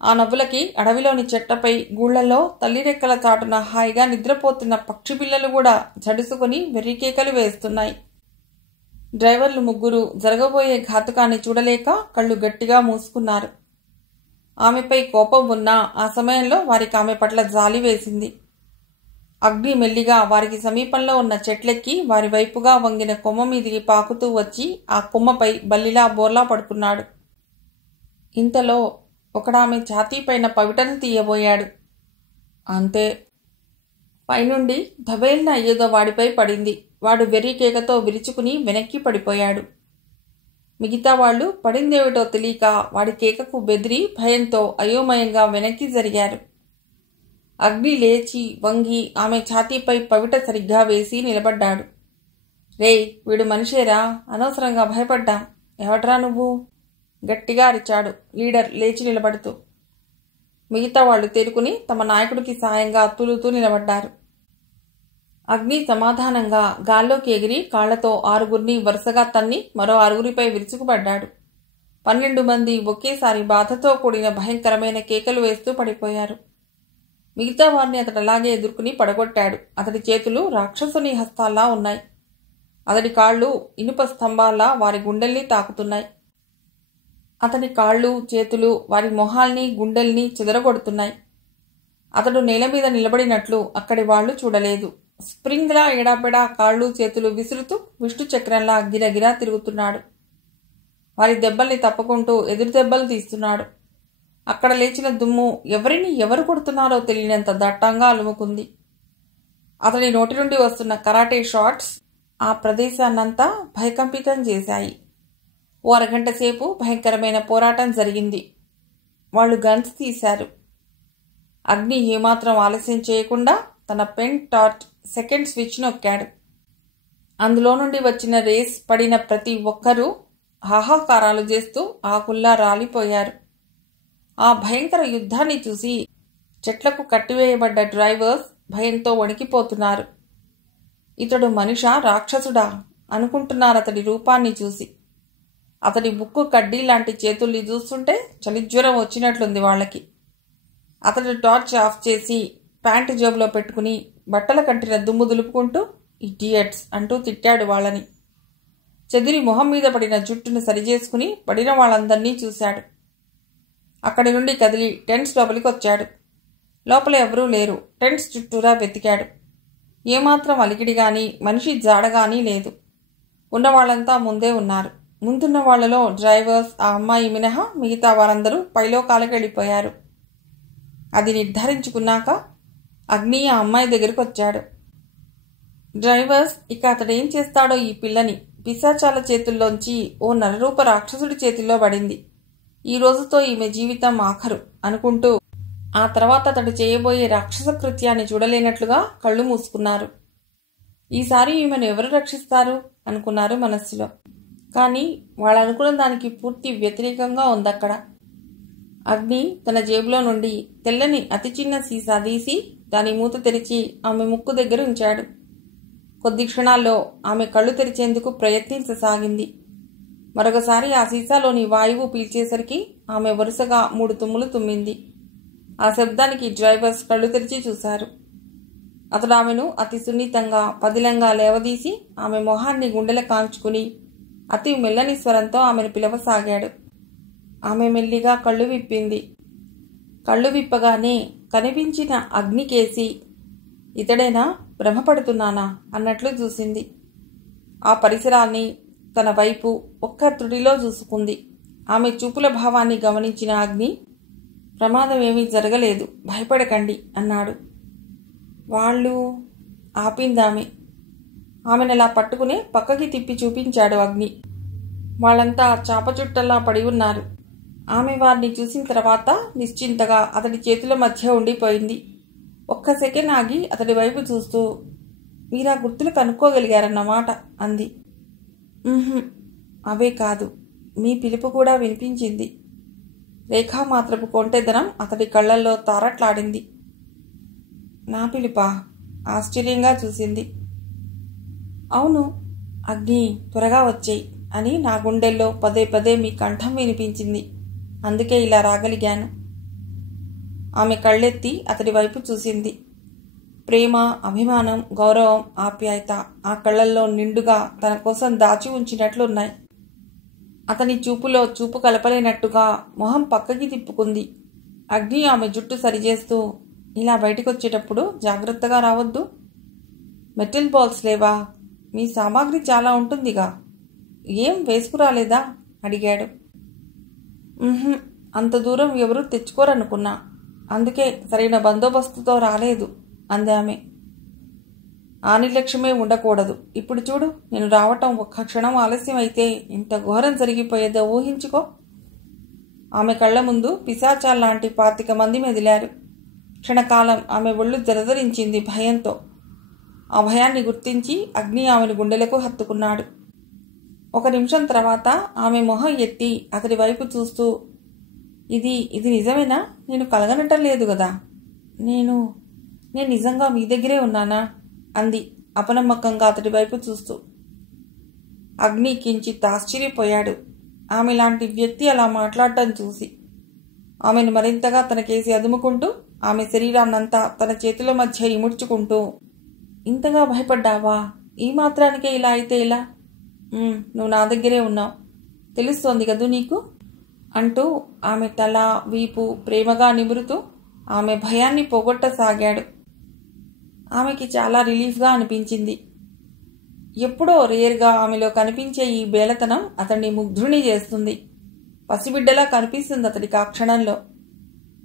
ఆ నవ్వులకి అడవిలోని చెట్టపై గూళ్లలో తల్లిరెక్కల చాటున హాయిగా నిద్రపోతున్న పక్షి పిల్లలు కూడా జడుసుకుని వెర్రికేకలు వేస్తున్నాయి. డ్రైవర్లు ముగ్గురు జరగబోయే ఘాతుకాన్ని చూడలేక కళ్ళు గట్టిగా మూసుకున్నారు. ఆమెపై కోపం ఉన్నా ఆ సమయంలో వారికి ఆమె పట్ల జాలి వేసింది. అగ్ని మెల్లిగా వారికి సమీపంలో ఉన్న చెట్లెక్కి వారి వైపుగా వంగిన కొమ్మ మీదికి పాకుతూ వచ్చి ఆ కొమ్మపై బల్లిలా బోర్లా పడుకున్నాడు. ఇంతలో ఒకడామె ఛాతీపైన పవిటను తీయబోయాడు. అంతే, పైనుండి ధబేల్న ఏదో వాడిపై పడింది. వాడు వెర్రి కేకతో విరుచుకుని వెనక్కి పడిపోయాడు. మిగతా వాళ్లు పడిందేమిటో తెలియక వాడి కేకకు బెదిరి భయంతో అయోమయంగా వెనక్కి జరిగారు. అగ్ని లేచి వంగి ఆమె ఛాతీపై పవిట సరిగ్గా వేసి నిలబడ్డాడు. రేయ్, వీడు మనిషేరా, అనవసరంగా భయపడ్డాం. ఎవడ్రా నువ్వు? గట్టిగా అరిచాడు లీడర్ లేచి నిలబడుతూ. మిగతా వాళ్లు తేరుకుని తమ నాయకుడికి సాయంగా తూలుతూ నిలబడ్డారు. అగ్ని సమాధానంగా గాల్లోకి ఎగిరి కాళ్లతో 6గురిని వరుసగా తన్ని మరో 6గురిపై విరుచుకుపడ్డాడు. 12 మంది ఒకేసారి బాధతో కూడిన భయంకరమైన కేకలు వేస్తూ పడిపోయారు. మిగతా వారిని అతడు అలాగే ఎదుర్కొని పడగొట్టాడు. అతడి చేతులు రాక్షసుని హస్తాల్లా ఉన్నాయి. అతడి కాళ్లు ఇనుప స్తంభాల్లా వారి గుండెల్ని తాకుతున్నాయి. అతని కాళ్ళు, చేతులు వారి మొహాల్ని, గుండెల్ని చెదరగొడుతున్నాయి. అతడు నేల మీద నిలబడినట్లు అక్కడి వాళ్లు చూడలేదు. స్ప్రింగ్లా ఎడాపెడా కాళ్ళు, చేతులు విసురుతూ విష్ణు చక్రంలా గిరగిరా తిరుగుతున్నాడు. వారి దెబ్బల్ని తప్పుకుంటూ ఎదురు దెబ్బలు తీస్తున్నాడు. అక్కడ లేచిన దుమ్ము ఎవరిని ఎవరు కొడుతున్నారో తెలియనంత దట్టంగా అలుముకుంది. అతని నోటి నుండి వస్తున్న కరాటే షాట్స్ ఆ ప్రదేశాన్నంతా భయకంపితం చేశాయి. ఓ అరగంట సేపు భయంకరమైన పోరాటం జరిగింది. వాళ్ళు గన్స్ తీశారు. అగ్ని ఏమాత్రం ఆలస్యం చేయకుండా తన పెన్ టార్చ్ సెకండ్ స్విచ్ నొక్కాడు. అందులో నుండి వచ్చిన రేస్ పడిన ప్రతి ఒక్కరూ హాహాకారాలు చేస్తూ ఆకుల్లా రాలిపోయారు. ఆ భయంకర యుద్ధాన్ని చూసి చెట్లకు కట్టివేయబడ్డ డ్రైవర్స్ భయంతో వణికిపోతున్నారు. ఇతడు మనిషా, రాక్షసుడా అనుకుంటున్నారతడి రూపాన్ని చూసి. అతడి ముక్కు కడ్డీ లాంటి చేతుల్ని చూస్తుంటే చలిజ్వరం వచ్చినట్లుంది వాళ్ళకి. అతడు టార్చ్ ఆఫ్ చేసి ప్యాంటు జేబులో పెట్టుకుని బట్టల కంటిన దుమ్ము దులుపుకుంటూ ఇడియట్స్ అంటూ తిట్టాడు వాళ్ళని. చెదిరి మొహం మీద పడిన జుట్టును సరిచేసుకుని పడిన వాళ్ళందర్నీ చూశాడు. అక్కడి నుండి కదిలి టెంట్స్ లోపలికి వచ్చాడు. లోపల ఎవరూ లేరు. టెంట్స్ చుట్టూరా వెతికాడు. ఏమాత్రం అలికిడి గాని మనిషి జాడగానీ లేదు. ఉన్నవాళ్లంతా ముందే ఉన్నారు. ముందున్న వాళ్లలో డ్రైవర్స్, ఆ అమ్మాయి మినహా మిగతా వారందరూ పైలోకాలకు వెళ్ళిపోయారు. అది నిర్ధారించుకున్నాక అగ్ని ఆ అమ్మాయి దగ్గరకు వచ్చాడు. డ్రైవర్స్, ఇక అతడేం చేస్తాడో ఈ పిల్లని పిశాచాల చేతుల్లోంచి ఓ నరరూప రాక్షసుడి చేతుల్లో పడింది. ఈ రోజుతో ఈమె జీవితం ఆఖరు అనుకుంటూ ఆ తర్వాత అతడు చేయబోయే రాక్షస కృత్యాన్ని చూడలేనట్లుగా కళ్ళు మూసుకున్నారు. ఈసారి ఈమెను ఎవరు రక్షిస్తారు అనుకున్నారు మనస్సులో. కానీ వాళ్ళనుకున్న దానికి పూర్తి వ్యతిరేకంగా ఉందక్కడ. అగ్ని తన జేబులో నుండి తెల్లని అతి చిన్న సీసా తీసి దాని మూత తెరిచి ఆమె ముక్కు దగ్గర ఉంచాడు. కొద్ది క్షణాల్లో ఆమె కళ్ళు తెరిచేందుకు ప్రయత్నించసాగింది. మరొకసారి ఆ సీసాలోని వాయువు పీల్చేసరికి ఆమె వరుసగా 3 తుమ్ములు తుమ్మింది. ఆ శబ్దానికి డ్రైవర్స్ కళ్ళు తెరిచి చూశారు. అతడు ఆమెను అతి సున్నితంగా పదిలంగా లేవదీసి ఆమె మొహాన్ని గుండెల కాంచుకుని అతి మెల్లని స్వరంతో ఆమెను పిలవసాగాడు. ఆమె మెల్లిగా కళ్ళు విప్పింది. కళ్ళు విప్పగానే కనిపించిన అగ్నికేసి ఇతడేనా, భ్రమపడుతున్నానా అన్నట్లు చూసింది. ఆ పరిసరాన్ని తన వైపు ఒక్క త్రుడిలో చూసుకుంది. ఆమె చూపుల భావాన్ని గమనించిన అగ్ని, ప్రమాదం ఏమీ జరగలేదు, భయపడకండి అన్నాడు. వాళ్ళు ఆపిందామె. ఆమెనలా పట్టుకుని పక్కకి తిప్పి చూపించాడు అగ్ని. వాళ్ళంతా చాపచుట్టల్లా పడి ఉన్నారు. ఆమె వారిని చూసిన తర్వాత నిశ్చింతగా అతడి చేతుల మధ్య ఉండిపోయింది. ఒక్క సెకండ్ ఆగి అతడి వైపు చూస్తూ, మీరా గుర్తులు కనుక్కోగలిగారన్నమాట అంది. అవే కాదు, మీ పిలుపు కూడా వినిపించింది. రేఖామాత్రపు కొంటెదనం అతడి కళ్లల్లో తారట్లాడింది. నా పిలుపా? ఆశ్చర్యంగా చూసింది. అవును, అగ్ని త్వరగా వచ్చేయి అని నా గుండెల్లో పదే పదే మీ కంఠం వినిపించింది. అందుకే ఇలా రాగలిగాను. ఆమె కళ్ళెత్తి అతడి వైపు చూసింది. ప్రేమ, అభిమానం, గౌరవం, ఆప్యాయత ఆ కళ్ళల్లో నిండుగా తన కోసం దాచి ఉంచినట్లున్నాయి. అతని చూపులో చూపు కలపలేనట్టుగా మొహం పక్కకి తిప్పుకుంది. అగ్ని ఆమె జుట్టు సరిచేస్తూ, ఇలా బయటకొచ్చేటప్పుడు జాగ్రత్తగా రావద్దు. మెటల్ బాల్స్ లేవా? మీ సామాగ్రి చాలా ఉంటుందిగా, ఏం వేసుకురాలేదా అడిగాడు. అంత దూరం ఎవరూ తెచ్చుకోరనుకున్నా, అందుకే సరైన బందోబస్తుతో రాలేదు అంది ఆమె. ఆ నిర్లక్ష్యమే ఉండకూడదు. ఇప్పుడు చూడు, నేను రావటం ఒక్క క్షణం ఆలస్యం అయితే ఇంత ఘోరం జరిగిపోయేదో ఊహించుకో. ఆమె కళ్ల ముందు పిశాచాల్లాంటి 25 మంది మెదిలారు. క్షణకాలం ఆమె ఒళ్ళు జలధరించింది భయంతో. ఆ భయాన్ని గుర్తించి అగ్ని ఆమెను గుండెలకు హత్తుకున్నాడు. 1 నిమిషం తర్వాత ఆమె మొహం ఎత్తి అతడి వైపు చూస్తూ, ఇది నిజమేనా? నేను కలగనటం లేదు కదా. నేను నిజంగా మీ దగ్గరే ఉన్నానా అంది అపనమ్మకంగా అతడి వైపు చూస్తూ. అగ్ని కించిత్ ఆశ్చర్యపోయాడు ఆమె లాంటి వ్యక్తి అలా మాట్లాడటం చూసి. ఆమెను మరింతగా తనకేసి అదుముకుంటూ ఆమె శరీరాన్నంతా తన చేతుల మధ్య ఇముడ్చుకుంటూ, ఇంతగా భయపడ్డావా? ఈ మాత్రానికే ఇలా అయితే ఇలా? నువ్వు నా దగ్గరే ఉన్నావు, తెలుస్తోంది కదూ నీకు అంటూ ఆమె తల, వీపు ప్రేమగా నిమురుతూ ఆమె భయాన్ని పోగొట్టసాగాడు. ఆమెకి చాలా రిలీఫ్గా అనిపించింది. ఎప్పుడో రేర్గా ఆమెలో కనిపించే ఈ బేలతనం అతన్ని ముగ్ధుని చేస్తుంది. పసిబిడ్డలా కనిపిస్తుంది అతడికి ఆ క్షణంలో.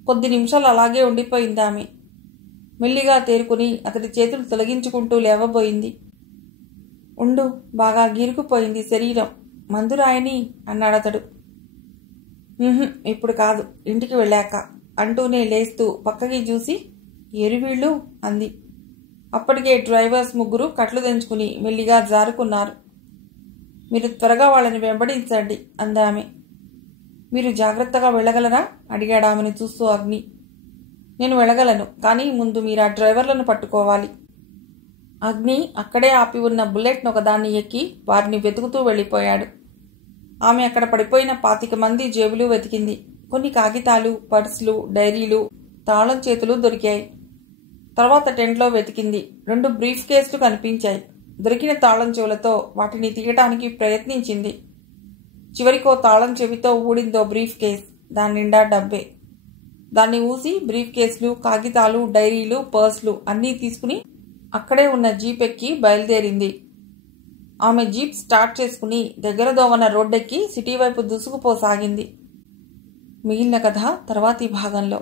కొద్ది నిమిషాలు అలాగే ఉండిపోయింది ఆమె. మెల్లిగా తేరుకుని అతడి చేతులు తొలగించుకుంటూ లేవబోయింది. ఉండు, బాగా గీరుకుపోయింది శరీరం, మందు రాయని అన్నాడతడు. ఇప్పుడు కాదు, ఇంటికి వెళ్ళాక అంటూనే లేస్తూ పక్కకి చూసి, ఎరువీళ్ళు అంది. అప్పటికే డ్రైవర్స్ 3 కట్లు తెంచుకుని మెల్లిగా జారుకున్నారు. మీరు త్వరగా వాళ్ళని వెంబడించండి అందామె. మీరు జాగ్రత్తగా వెళ్ళగలరా అడిగాడు ఆమెను చూస్తూ అగ్ని. నేను వెళ్ళగలను, కానీ ముందు మీరు ఆ డ్రైవర్లను పట్టుకోవాలి. అగ్ని అక్కడే ఆపి ఉన్న బుల్లెట్ను ఒకదాన్ని ఎక్కి వారిని వెతుకుతూ వెళ్ళిపోయాడు. ఆమె అక్కడ పడిపోయిన 25 మంది జేబులు వెతికింది. కొన్ని కాగితాలు, పర్సులు, డైరీలు, తాళం చేతులు దొరికాయి. తర్వాత టెంట్లో వెతికింది. 2 బ్రీఫ్ కేసులు కనిపించాయి. దొరికిన తాళం చెవులతో వాటిని తీయటానికి ప్రయత్నించింది. చివరికో తాళం చెవితో ఊడిందో బ్రీఫ్ కేస్. దాని నిండా డబ్బే. దాన్ని ఊసి బ్రీఫ్ కేసులు, కాగితాలు, డైరీలు, పర్సులు అన్నీ తీసుకుని అక్కడే ఉన్న జీప్ ఎక్కి బయలుదేరింది. ఆమె జీప్ స్టార్ట్ చేసుకుని దగ్గర దోవన రోడ్డెక్కి సిటీ వైపు దూసుకుపోసాగింది. మిగిలిన కథ తర్వాతి భాగంలో.